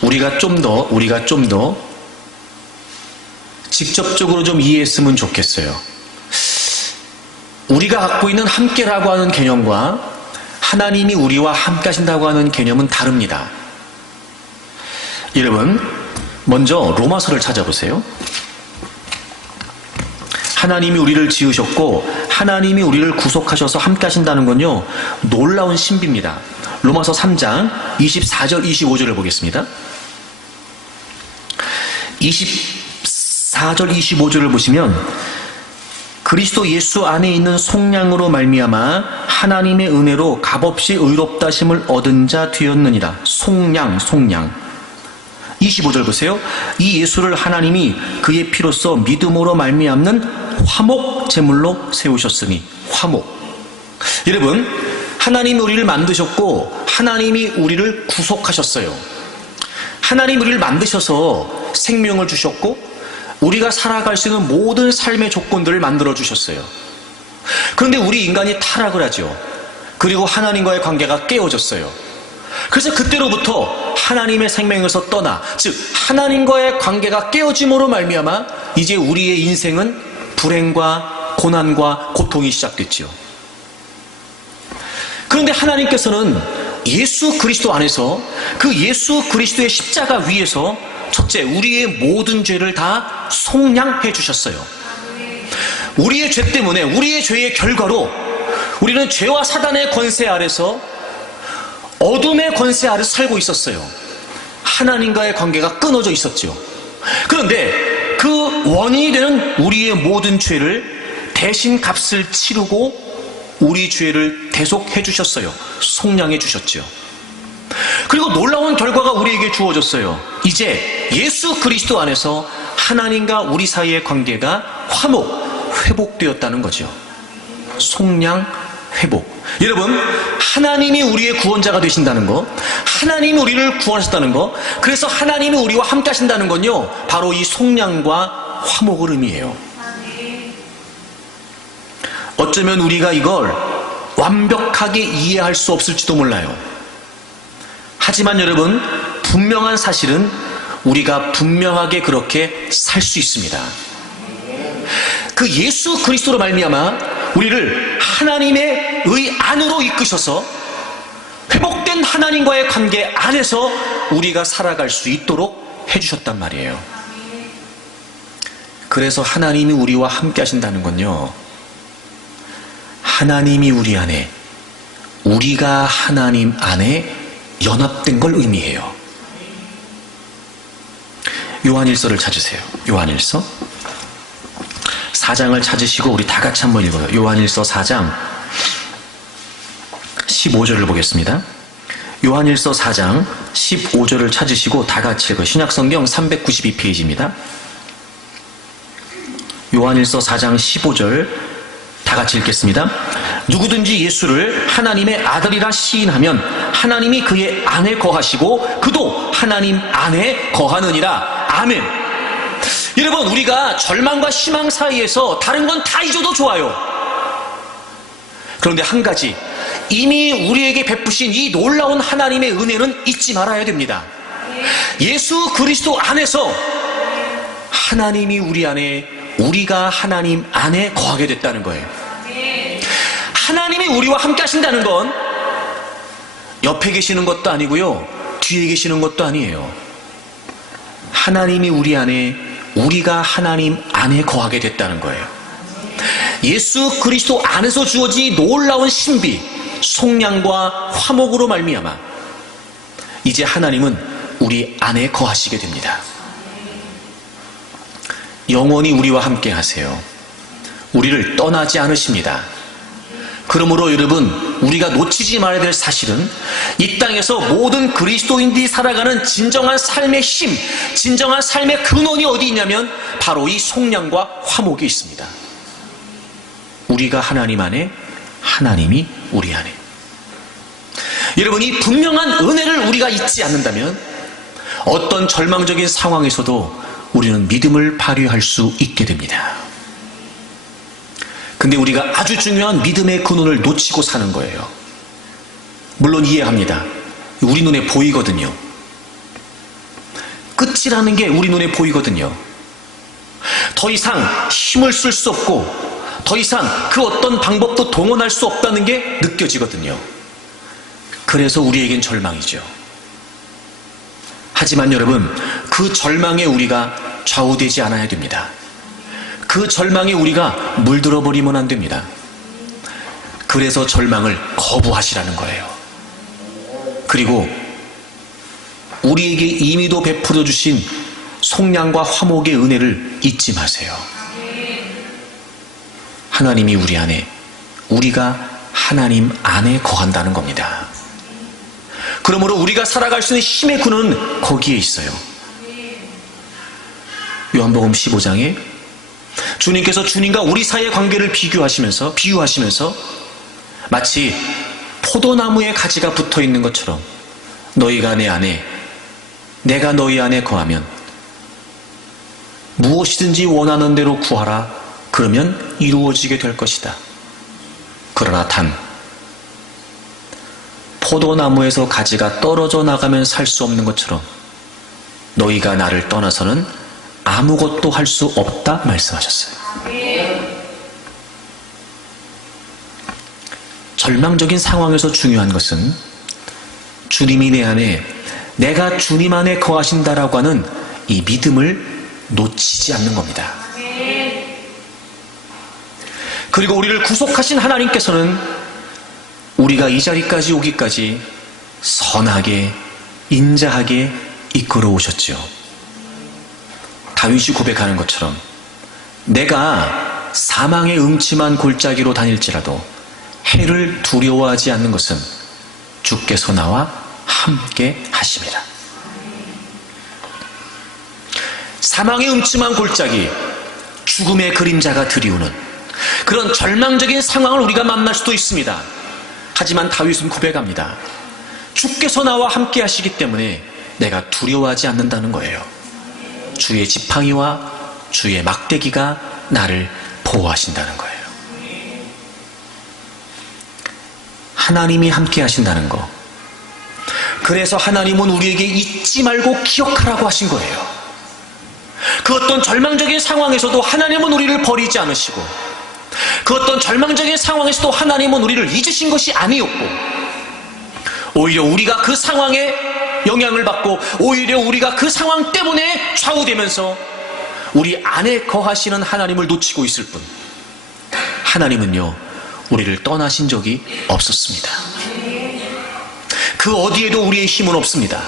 우리가 좀 더 직접적으로 좀 이해했으면 좋겠어요. 우리가 갖고 있는 함께라고 하는 개념과 하나님이 우리와 함께 하신다고 하는 개념은 다릅니다. 여러분, 먼저 로마서를 찾아보세요. 하나님이 우리를 지으셨고 하나님이 우리를 구속하셔서 함께 하신다는 건요, 놀라운 신비입니다. 로마서 3장 24절 25절을 보겠습니다. 24절 25절을 보시면, 그리스도 예수 안에 있는 속량으로 말미암아 하나님의 은혜로 값없이 의롭다 심을 얻은 자 되었느니라. 속량. 25절 보세요. 이 예수를 하나님이 그의 피로써 믿음으로 말미암는 화목 제물로 세우셨으니. 화목. 여러분, 하나님이 우리를 만드셨고 하나님이 우리를 구속하셨어요. 하나님이 우리를 만드셔서 생명을 주셨고 우리가 살아갈 수 있는 모든 삶의 조건들을 만들어 주셨어요. 그런데 우리 인간이 타락을 하죠. 그리고 하나님과의 관계가 깨어졌어요. 그래서 그때로부터 하나님의 생명에서 떠나, 즉 하나님과의 관계가 깨어짐으로 말미암아 이제 우리의 인생은 불행과 고난과 고통이 시작됐죠. 그런데 하나님께서는 예수 그리스도 안에서 그 예수 그리스도의 십자가 위에서 첫째, 우리의 모든 죄를 다 속량해 주셨어요. 우리의 죄 때문에, 우리의 죄의 결과로 우리는 죄와 사단의 권세 아래서, 어둠의 권세 아래서 살고 있었어요. 하나님과의 관계가 끊어져 있었죠. 그런데 그 원인이 되는 우리의 모든 죄를 대신 값을 치르고 우리 죄를 대속해 주셨어요. 속량해 주셨죠. 그리고 놀라운 결과가 우리에게 주어졌어요. 이제 예수 그리스도 안에서 하나님과 우리 사이의 관계가 회복되었다는 거죠. 속량, 회복. 여러분, 하나님이 우리의 구원자가 되신다는 거, 하나님이 우리를 구원하셨다는 거, 그래서 하나님이 우리와 함께 하신다는 건요, 바로 이 속량과 화목을 의미해요. 어쩌면 우리가 이걸 완벽하게 이해할 수 없을지도 몰라요. 하지만 여러분, 분명한 사실은 우리가 분명하게 그렇게 살 수 있습니다. 그 예수 그리스도로 말미암아 우리를 하나님의 의 안으로 이끄셔서 회복된 하나님과의 관계 안에서 우리가 살아갈 수 있도록 해주셨단 말이에요. 그래서 하나님이 우리와 함께 하신다는 건요, 하나님이 우리 안에, 우리가 하나님 안에 연합된 걸 의미해요. 요한일서를 찾으세요. 요한일서 4장을 찾으시고 우리 다 같이 한번 읽어요. 요한일서 4장 15절을 보겠습니다. 요한일서 4장 15절을 찾으시고 다 같이 읽어요. 신약성경 392페이지입니다. 요한일서 4장 15절 다 같이 읽겠습니다. 누구든지 예수를 하나님의 아들이라 시인하면 하나님이 그의 안에 거하시고 그도 하나님 안에 거하느니라. 아멘. 여러분, 우리가 절망과 희망 사이에서 다른 건 다 잊어도 좋아요. 그런데 한 가지, 이미 우리에게 베푸신 이 놀라운 하나님의 은혜는 잊지 말아야 됩니다. 예수 그리스도 안에서 하나님이 우리 안에, 우리가 하나님 안에 거하게 됐다는 거예요. 하나님이 우리와 함께 하신다는 건 옆에 계시는 것도 아니고요, 뒤에 계시는 것도 아니에요. 하나님이 우리 안에, 우리가 하나님 안에 거하게 됐다는 거예요. 예수 그리스도 안에서 주어진 놀라운 신비, 속량과 화목으로 말미암아 이제 하나님은 우리 안에 거하시게 됩니다. 영원히 우리와 함께 하세요. 우리를 떠나지 않으십니다. 그러므로 여러분, 우리가 놓치지 말아야 될 사실은 이 땅에서 모든 그리스도인들이 살아가는 진정한 삶의 힘, 진정한 삶의 근원이 어디 있냐면 바로 이 속량과 화목이 있습니다. 우리가 하나님 안에, 하나님이 우리 안에. 여러분, 이 분명한 은혜를 우리가 잊지 않는다면 어떤 절망적인 상황에서도 우리는 믿음을 발휘할 수 있게 됩니다. 근데 우리가 아주 중요한 믿음의 근원을 놓치고 사는 거예요. 물론 이해합니다. 우리 눈에 보이거든요. 끝이라는 게 우리 눈에 보이거든요. 더 이상 힘을 쓸 수 없고 더 이상 그 어떤 방법도 동원할 수 없다는 게 느껴지거든요. 그래서 우리에겐 절망이죠. 하지만 여러분, 그 절망에 우리가 좌우되지 않아야 됩니다. 그 절망에 우리가 물들어 버리면 안 됩니다. 그래서 절망을 거부하시라는 거예요. 그리고 우리에게 이미도 베풀어 주신 속량과 화목의 은혜를 잊지 마세요. 하나님이 우리 안에, 우리가 하나님 안에 거한다는 겁니다. 그러므로 우리가 살아갈 수 있는 힘의 근원은 거기에 있어요. 요한복음 15장에 주님께서 주님과 우리 사이의 관계를 비유하시면서 마치 포도나무에 가지가 붙어 있는 것처럼 너희가 내 안에, 내가 너희 안에 거하면 무엇이든지 원하는 대로 구하라. 그러면 이루어지게 될 것이다. 그러나 단 포도나무에서 가지가 떨어져 나가면 살 수 없는 것처럼 너희가 나를 떠나서는 아무것도 할 수 없다 말씀하셨어요. 절망적인 상황에서 중요한 것은 주님이 내 안에, 내가 주님 안에 거하신다라고 하는 이 믿음을 놓치지 않는 겁니다. 그리고 우리를 구속하신 하나님께서는 우리가 이 자리까지 오기까지 선하게, 인자하게 이끌어 오셨죠. 다윗이 고백하는 것처럼 내가 사망의 음침한 골짜기로 다닐지라도 해를 두려워하지 않는 것은 주께서 나와 함께 하심이라. 사망의 음침한 골짜기, 죽음의 그림자가 드리우는 그런 절망적인 상황을 우리가 만날 수도 있습니다. 하지만 다윗은 고백합니다. 주께서 나와 함께 하시기 때문에 내가 두려워하지 않는다는 거예요. 주의 지팡이와 주의 막대기가 나를 보호하신다는 거예요. 하나님이 함께 하신다는 거. 그래서 하나님은 우리에게 잊지 말고 기억하라고 하신 거예요. 그 어떤 절망적인 상황에서도 하나님은 우리를 버리지 않으시고, 그 어떤 절망적인 상황에서도 하나님은 우리를 잊으신 것이 아니었고, 오히려 우리가 그 상황에 영향을 받고 오히려 우리가 그 상황 때문에 좌우되면서 우리 안에 거하시는 하나님을 놓치고 있을 뿐, 하나님은요 우리를 떠나신 적이 없었습니다. 그 어디에도 우리의 힘은 없습니다.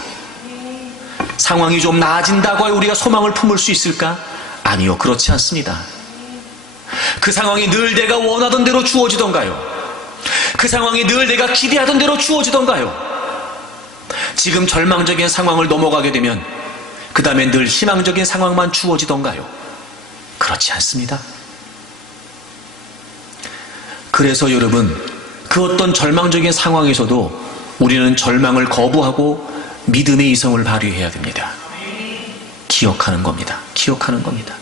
상황이 좀 나아진다고 하여 우리가 소망을 품을 수 있을까? 아니요, 그렇지 않습니다. 그 상황이 늘 내가 원하던 대로 주어지던가요? 그 상황이 늘 내가 기대하던 대로 주어지던가요? 지금 절망적인 상황을 넘어가게 되면 그 다음에 늘 희망적인 상황만 주어지던가요? 그렇지 않습니다. 그래서 여러분, 그 어떤 절망적인 상황에서도 우리는 절망을 거부하고 믿음의 이성을 발휘해야 됩니다. 기억하는 겁니다. 기억하는 겁니다.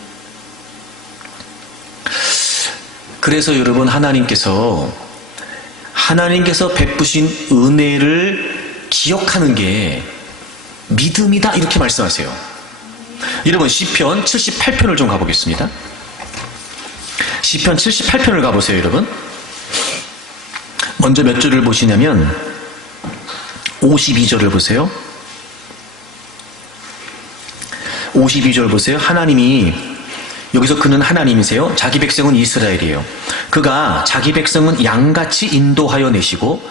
그래서 여러분, 하나님께서 베푸신 은혜를 기억하는 게 믿음이다, 이렇게 말씀하세요. 여러분, 시편 78편을 좀 가보겠습니다. 시편 78편을 가보세요, 여러분. 먼저 몇 절을 보시냐면 52절을 보세요. 52절 보세요. 하나님이, 여기서 그는 하나님이세요. 자기 백성은 이스라엘이에요. 그가 자기 백성은 양같이 인도하여 내시고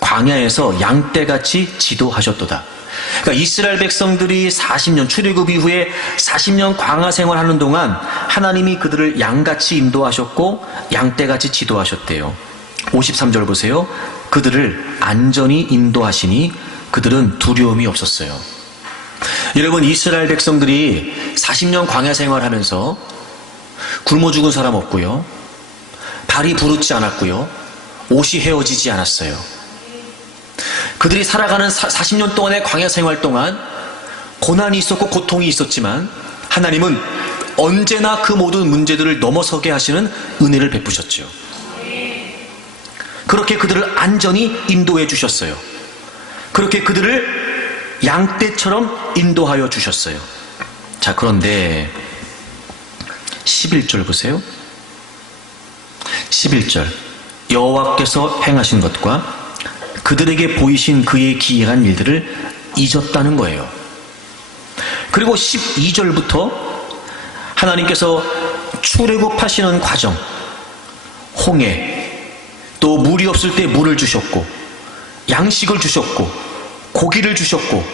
광야에서 양떼같이 지도하셨도다. 그러니까 이스라엘 백성들이 40년 출애굽 이후에 40년 광야 생활하는 동안 하나님이 그들을 양같이 인도하셨고 양떼같이 지도하셨대요. 53절 보세요. 그들을 안전히 인도하시니 그들은 두려움이 없었어요. 여러분, 이스라엘 백성들이 40년 광야 생활하면서 굶어 죽은 사람 없고요, 발이 부르지 않았고요, 옷이 헤어지지 않았어요. 그들이 살아가는 40년 동안의 광야 생활 동안 고난이 있었고 고통이 있었지만 하나님은 언제나 그 모든 문제들을 넘어서게 하시는 은혜를 베푸셨죠. 그렇게 그들을 안전히 인도해 주셨어요. 그렇게 그들을 양떼처럼 인도하여 주셨어요. 자, 그런데 11절 보세요. 11절, 여호와께서 행하신 것과 그들에게 보이신 그의 기이한 일들을 잊었다는 거예요. 그리고 12절부터 하나님께서 출애굽하시는 과정, 홍해, 또 물이 없을 때 물을 주셨고 양식을 주셨고 고기를 주셨고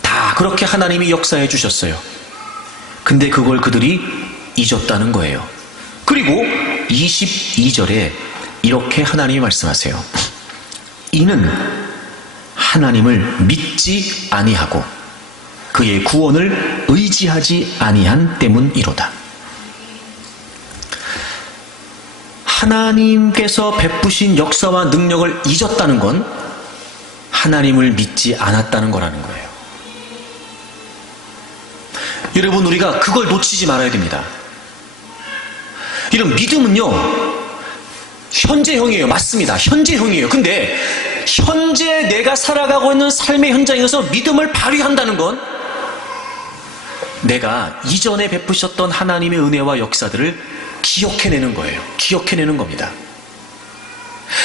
다 그렇게 하나님이 역사해 주셨어요. 근데 그걸 그들이 잊었다는 거예요. 그리고 22절에 이렇게 하나님이 말씀하세요. 이는 하나님을 믿지 아니하고 그의 구원을 의지하지 아니한 때문이로다. 하나님께서 베푸신 역사와 능력을 잊었다는 건 하나님을 믿지 않았다는 거라는 거예요. 여러분, 우리가 그걸 놓치지 말아야 됩니다. 이런 믿음은요, 현재형이에요. 맞습니다. 현재형이에요. 근데 현재 내가 살아가고 있는 삶의 현장에서 믿음을 발휘한다는 건 내가 이전에 베푸셨던 하나님의 은혜와 역사들을 기억해내는 거예요. 기억해내는 겁니다.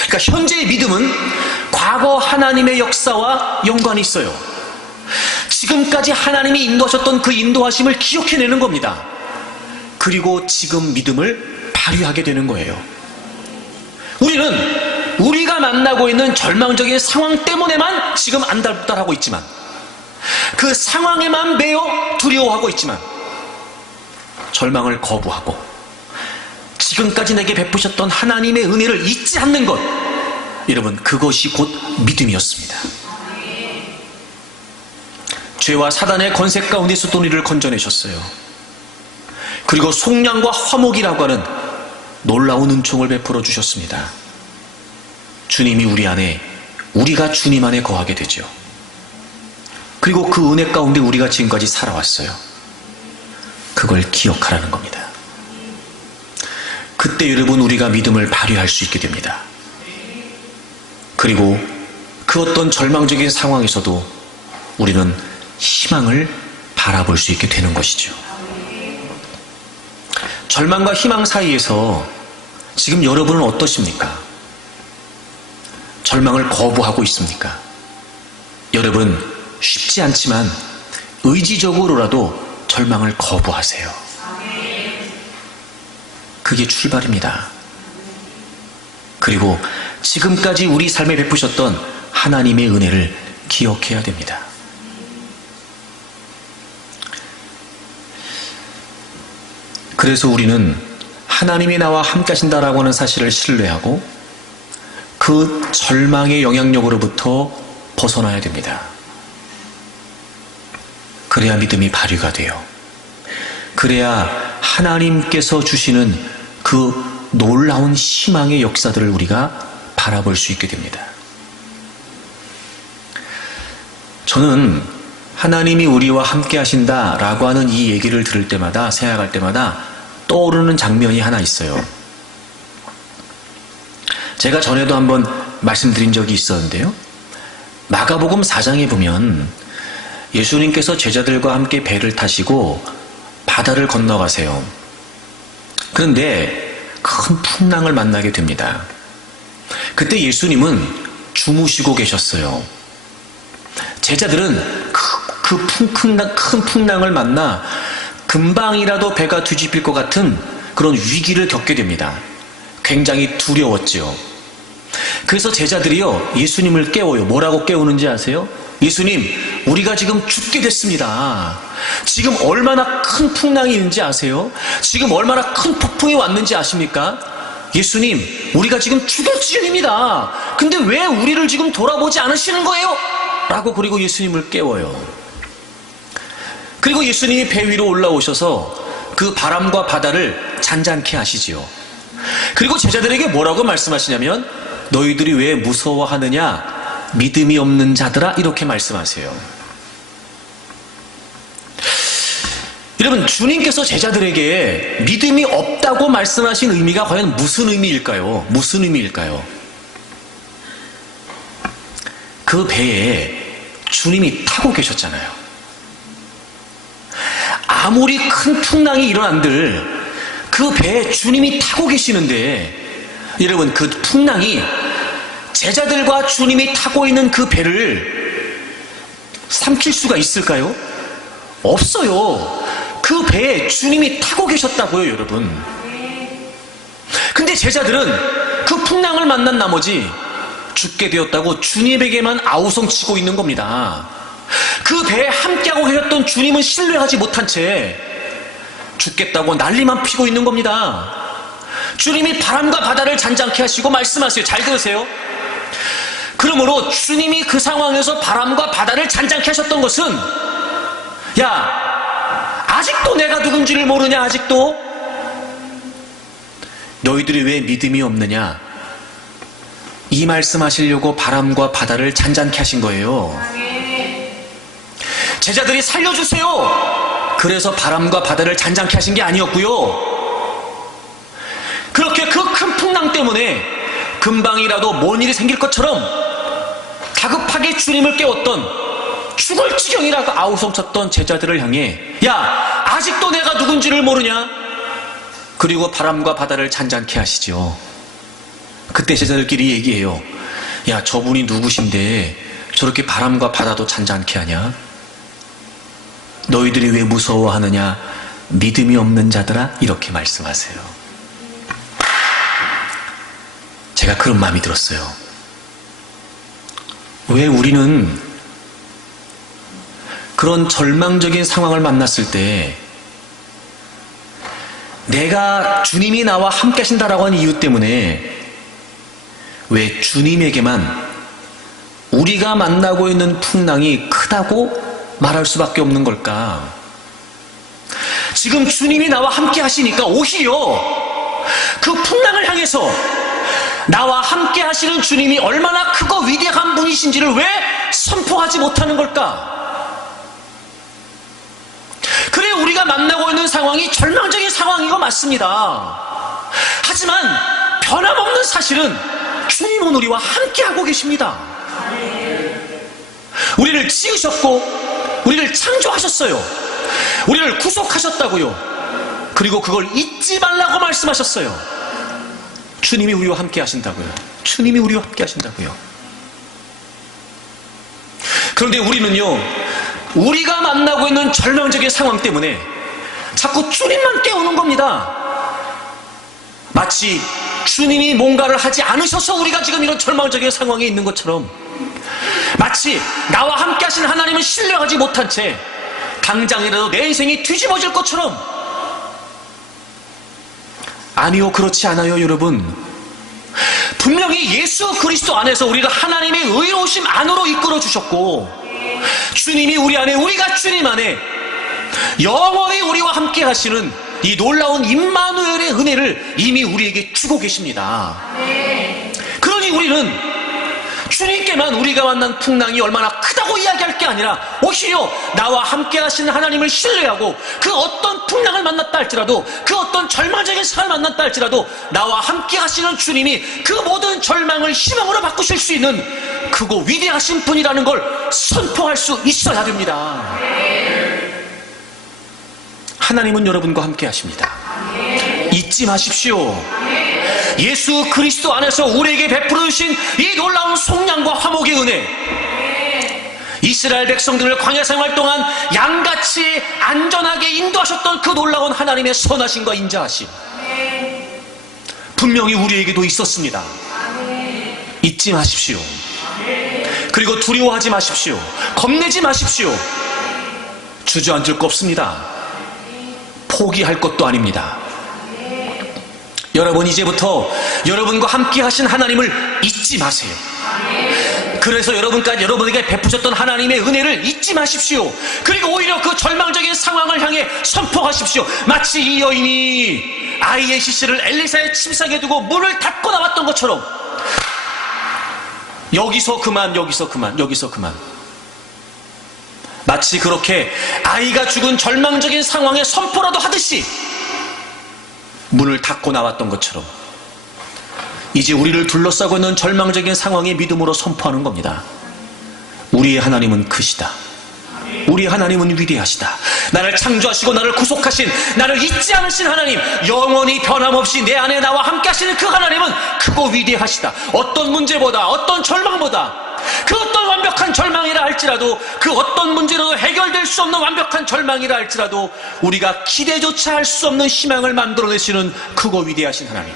그러니까 현재의 믿음은 과거 하나님의 역사와 연관이 있어요. 지금까지 하나님이 인도하셨던 그 인도하심을 기억해내는 겁니다. 그리고 지금 믿음을 발휘하게 되는 거예요. 우리는 우리가 만나고 있는 절망적인 상황 때문에만 지금 안달부달하고 있지만, 그 상황에만 매여 두려워하고 있지만, 절망을 거부하고 지금까지 내게 베푸셨던 하나님의 은혜를 잊지 않는 것, 여러분, 그것이 곧 믿음이었습니다. 죄와 사단의 권세 가운데서도 우리를 건져내셨어요. 그리고 속량과 화목이라고 하는 놀라운 은총을 베풀어 주셨습니다. 주님이 우리 안에, 우리가 주님 안에 거하게 되죠. 그리고 그 은혜 가운데 우리가 지금까지 살아왔어요. 그걸 기억하라는 겁니다. 그때 여러분, 우리가 믿음을 발휘할 수 있게 됩니다. 그리고 그 어떤 절망적인 상황에서도 우리는 희망을 바라볼 수 있게 되는 것이죠. 절망과 희망 사이에서 지금 여러분은 어떠십니까? 절망을 거부하고 있습니까? 여러분, 쉽지 않지만 의지적으로라도 절망을 거부하세요. 그게 출발입니다. 그리고 지금까지 우리 삶에 베푸셨던 하나님의 은혜를 기억해야 됩니다. 그래서 우리는 하나님이 나와 함께 하신다라고 하는 사실을 신뢰하고 그 절망의 영향력으로부터 벗어나야 됩니다. 그래야 믿음이 발휘가 돼요. 그래야 하나님께서 주시는 그 놀라운 희망의 역사들을 우리가 바라볼 수 있게 됩니다. 저는 하나님이 우리와 함께 하신다라고 하는 이 얘기를 들을 때마다, 생각할 때마다 떠오르는 장면이 하나 있어요. 제가 전에도 한번 말씀드린 적이 있었는데요. 마가복음 4장에 보면 예수님께서 제자들과 함께 배를 타시고 바다를 건너가세요. 그런데 큰 풍랑을 만나게 됩니다. 그때 예수님은 주무시고 계셨어요. 제자들은 큰 풍랑을 만나 금방이라도 배가 뒤집힐 것 같은 그런 위기를 겪게 됩니다. 굉장히 두려웠죠. 그래서 제자들이요, 예수님을 깨워요. 뭐라고 깨우는지 아세요? 예수님, 우리가 지금 죽게 됐습니다. 지금 얼마나 큰 풍랑이 있는지 아세요? 지금 얼마나 큰 폭풍이 왔는지 아십니까? 예수님, 우리가 지금 죽을 지경입니다. 근데 왜 우리를 지금 돌아보지 않으시는 거예요? 라고 그리고 예수님을 깨워요. 그리고 예수님이 배 위로 올라오셔서 그 바람과 바다를 잔잔케 하시지요. 그리고 제자들에게 뭐라고 말씀하시냐면, 너희들이 왜 무서워하느냐? 믿음이 없는 자들아, 이렇게 말씀하세요. 여러분, 주님께서 제자들에게 믿음이 없다고 말씀하신 의미가 과연 무슨 의미일까요? 무슨 의미일까요? 그 배에 주님이 타고 계셨잖아요. 아무리 큰 풍랑이 일어난들 그 배에 주님이 타고 계시는데, 여러분, 그 풍랑이 제자들과 주님이 타고 있는 그 배를 삼킬 수가 있을까요? 없어요. 그 배에 주님이 타고 계셨다고요, 여러분. 근데 제자들은 그 풍랑을 만난 나머지 죽게 되었다고 주님에게만 아우성치고 있는 겁니다. 그 배에 함께하고 계셨던 주님은 신뢰하지 못한 채 죽겠다고 난리만 피고 있는 겁니다. 주님이 바람과 바다를 잔잔케 하시고 말씀하세요. 잘 들으세요. 그러므로 주님이 그 상황에서 바람과 바다를 잔잔케 하셨던 것은, 야, 아직도 내가 누군지를 모르냐? 아직도? 너희들이 왜 믿음이 없느냐? 이 말씀하시려고 바람과 바다를 잔잔케 하신 거예요. 제자들이 살려주세요, 그래서 바람과 바다를 잔잔케 하신 게 아니었고요. 그렇게 그 큰 풍랑 때문에 금방이라도 뭔 일이 생길 것처럼 다급하게 주님을 깨웠던, 죽을 지경이라고 아우성쳤던 제자들을 향해, 야, 아직도 내가 누군지를 모르냐? 그리고 바람과 바다를 잔잔케 하시죠. 그때 제자들끼리 얘기해요. 야, 저분이 누구신데 저렇게 바람과 바다도 잔잔케 하냐? 너희들이 왜 무서워하느냐? 믿음이 없는 자들아, 이렇게 말씀하세요. 제가 그런 마음이 들었어요. 왜 우리는 그런 절망적인 상황을 만났을 때 내가 주님이 나와 함께 하신다라고 하는 이유 때문에 왜 주님에게만 우리가 만나고 있는 풍랑이 크다고 말할 수밖에 없는 걸까? 지금 주님이 나와 함께 하시니까 오히려 그 풍랑을 향해서 나와 함께 하시는 주님이 얼마나 크고 위대한 분이신지를 왜 선포하지 못하는 걸까? 그래, 우리가 만나고 있는 상황이 절망적인 상황인 거 맞습니다. 하지만 변함없는 사실은 주님은 우리와 함께하고 계십니다. 우리를 지으셨고 우리를 창조하셨어요. 우리를 구속하셨다고요. 그리고 그걸 잊지 말라고 말씀하셨어요. 주님이 우리와 함께 하신다고요. 주님이 우리와 함께 하신다고요. 그런데 우리는요, 우리가 만나고 있는 절망적인 상황 때문에 자꾸 주님만 깨우는 겁니다. 마치 주님이 뭔가를 하지 않으셔서 우리가 지금 이런 절망적인 상황에 있는 것처럼, 마치 나와 함께 하시는 하나님을 신뢰하지 못한 채 당장이라도 내 인생이 뒤집어질 것처럼. 아니요, 그렇지 않아요, 여러분. 분명히 예수 그리스도 안에서 우리를 하나님의 의로우심 안으로 이끌어 주셨고, 주님이 우리 안에, 우리가 주님 안에 영원히 우리와 함께 하시는 이 놀라운 임마누엘의 은혜를 이미 우리에게 주고 계십니다. 그러니 우리는 주님께만 우리가 만난 풍랑이 얼마나 크다고 이야기할 게 아니라 오히려 나와 함께 하시는 하나님을 신뢰하고, 그 어떤 풍랑을 만났다 할지라도, 그 어떤 절망적인 상황을 만났다 할지라도 나와 함께 하시는 주님이 그 모든 절망을 희망으로 바꾸실 수 있는 크고 위대하신 분이라는 걸 선포할 수 있어야 됩니다. 하나님은 여러분과 함께 하십니다. 잊지 마십시오. 예수 그리스도 안에서 우리에게 베풀어 주신 이 놀라운 속량과 화목의 은혜, 이스라엘 백성들을 광야 생활 동안 양같이 안전하게 인도하셨던 그 놀라운 하나님의 선하심과 인자하심, 분명히 우리에게도 있었습니다. 잊지 마십시오. 그리고 두려워하지 마십시오. 겁내지 마십시오. 주저앉을 거 없습니다. 포기할 것도 아닙니다. 여러분, 이제부터 여러분과 함께 하신 하나님을 잊지 마세요. 그래서 여러분에게 베푸셨던 하나님의 은혜를 잊지 마십시오. 그리고 오히려 그 절망적인 상황을 향해 선포하십시오. 마치 이 여인이 아이의 시신을 엘리사의 침상에 두고 문을 닫고 나왔던 것처럼, 여기서 그만. 마치 그렇게 아이가 죽은 절망적인 상황에 선포라도 하듯이 문을 닫고 나왔던 것처럼, 이제 우리를 둘러싸고 있는 절망적인 상황에 믿음으로 선포하는 겁니다. 우리의 하나님은 크시다. 우리의 하나님은 위대하시다. 나를 창조하시고 나를 구속하신, 나를 잊지 않으신 하나님, 영원히 변함없이 내 안에 나와 함께 하시는 그 하나님은 크고 위대하시다. 어떤 문제보다, 어떤 절망보다, 그 어떤 완벽한 절망이라 할지라도, 그 어떤 문제로도 해결될 수 없는 완벽한 절망이라 할지라도 우리가 기대조차 할 수 없는 희망을 만들어내시는 크고 위대하신 하나님,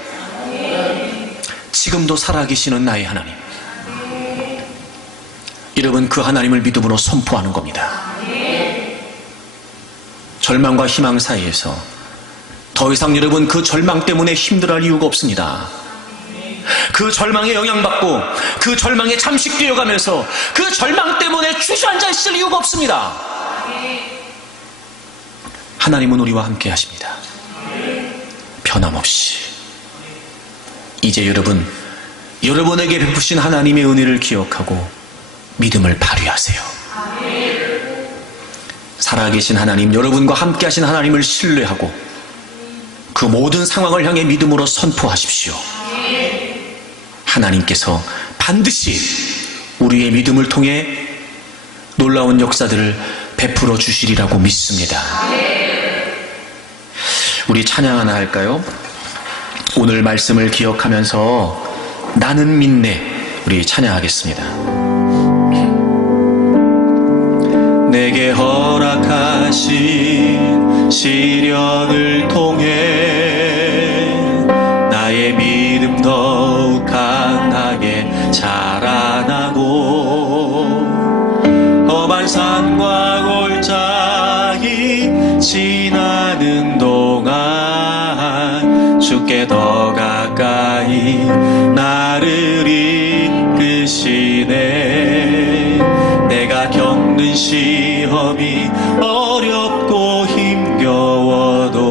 지금도 살아계시는 나의 하나님, 여러분, 그 하나님을 믿음으로 선포하는 겁니다. 절망과 희망 사이에서 더 이상 여러분 그 절망 때문에 힘들어할 이유가 없습니다. 그 절망에 영향받고 그 절망에 잠식되어가면서 그 절망 때문에 주저앉아 있을 이유가 없습니다. 하나님은 우리와 함께 하십니다. 변함없이. 이제 여러분에게 베푸신 하나님의 은혜를 기억하고 믿음을 발휘하세요. 살아계신 하나님, 여러분과 함께 하신 하나님을 신뢰하고 그 모든 상황을 향해 믿음으로 선포하십시오. 하나님께서 반드시 우리의 믿음을 통해 놀라운 역사들을 베풀어 주시리라고 믿습니다. 우리 찬양 하나 할까요? 오늘 말씀을 기억하면서 나는 믿네, 우리 찬양하겠습니다. 내게 허락하신 시련을 통해 나의 믿음 더욱 강하게 자라나고, 험한 산과 골짜기 지나는 동안 주께 더 가까이 나를 이끄시네. 내가 겪는 시험이 어렵고 힘겨워도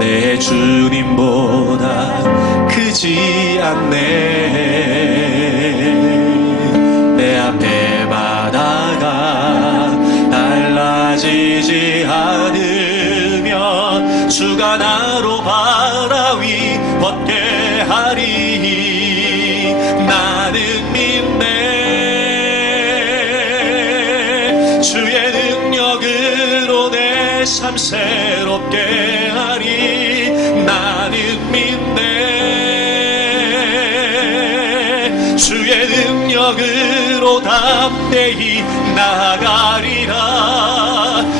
내 주님보다 크지 않네. 내 앞에 바다가 달라지지 않으면 주가 나로 바다 위 걷게 하리. 나는 믿네. 주의 능력으로 내 삶 새롭게 하리. 나는 믿네. 주의 능력으로 담대히 나가리라.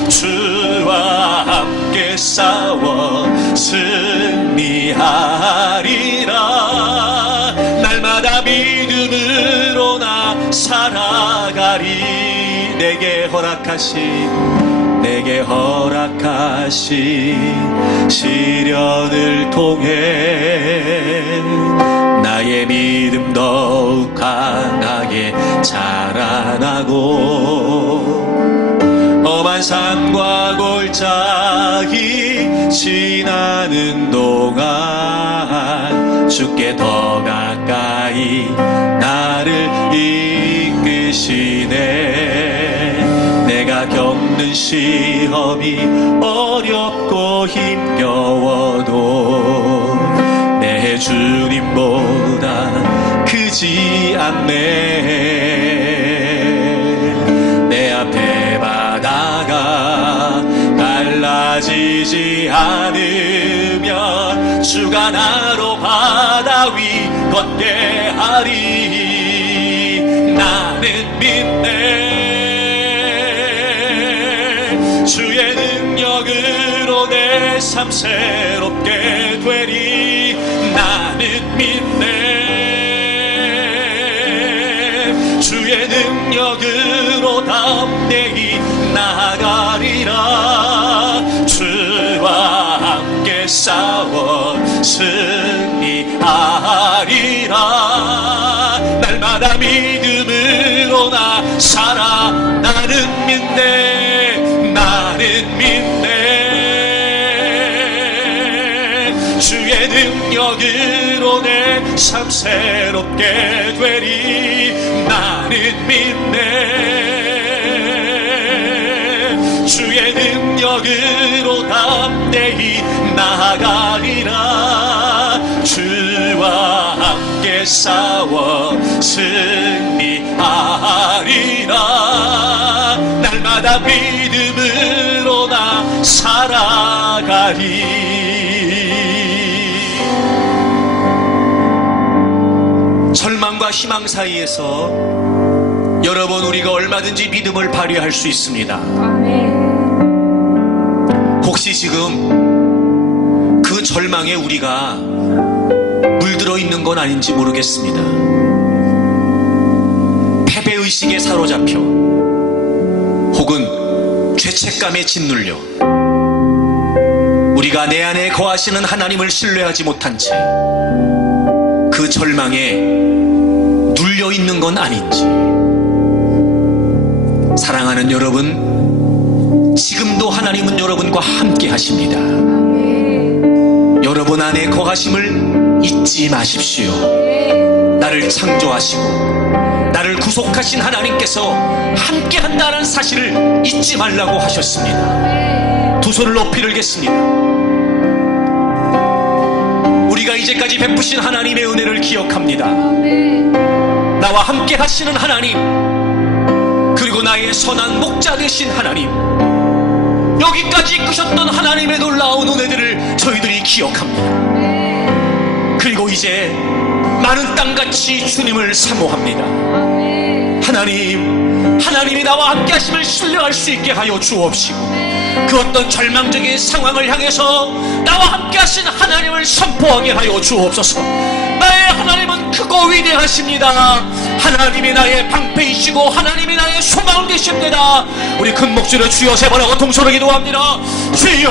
주와 함께 싸워 승리하리라. 날마다 믿음으로 나 살아가리. 내게 허락하신 시련을 통해 나의 믿음 더욱 강하게 자라나고, 험한 산과 골짜기 지나는 동안 주께 더 가까이 나를 이끄시네. 내가 겪는 시험이 어렵고 힘겨워도 내 주님보다 크지 않네. 내 앞에 바다가 갈라지지 않으면 주가 나로 바다 위 걷게 하리. 나는 믿네. 주의 능력으로 내 삶 새롭게 되리. 나는 믿네. 능력으로 담대히 나아가리라. 주와 함께 싸워 승리하리라. 날마다 믿음으로 나 살아. 나는 믿네, 나는 믿네. 주의 능력으로 내 삶 새롭게 되리. 나는 믿네. 주의 능력으로 담대히 나아가리라. 주와 함께 싸워 승리하리라. 날마다 믿음으로 나 살아가리. 절망과 희망 사이에서 여러분, 우리가 얼마든지 믿음을 발휘할 수 있습니다. 혹시 지금 그 절망에 우리가 물들어 있는 건 아닌지 모르겠습니다. 패배의식에 사로잡혀 혹은 죄책감에 짓눌려 우리가 내 안에 거하시는 하나님을 신뢰하지 못한 채 그 절망에 눌려 있는 건 아닌지. 사랑하는 여러분, 지금도 하나님은 여러분과 함께 하십니다. 여러분 안에 거하심을 잊지 마십시오. 나를 창조하시고 나를 구속하신 하나님께서 함께 한다는 사실을 잊지 말라고 하셨습니다. 두 손을 높이 들겠습니다. 우리가 이제까지 베푸신 하나님의 은혜를 기억합니다. 나와 함께 하시는 하나님, 그리고 나의 선한 목자 되신 하나님, 여기까지 이끄셨던 하나님의 놀라운 은혜들을 저희들이 기억합니다. 그리고 이제 많은 땅같이 주님을 사모합니다. 하나님이 나와 함께 하심을 신뢰할 수 있게 하여 주옵시고, 그 어떤 절망적인 상황을 향해서 나와 함께 하신 하나님을 선포하게 하여 주옵소서. 나의 하나님은 크고 위대하십니다. 하나님이 나의 방패이시고 하나님이 나의 소망 되십니다. 우리 큰 목소리로 주여 세 번 하고 동서로 기도합니다. 주여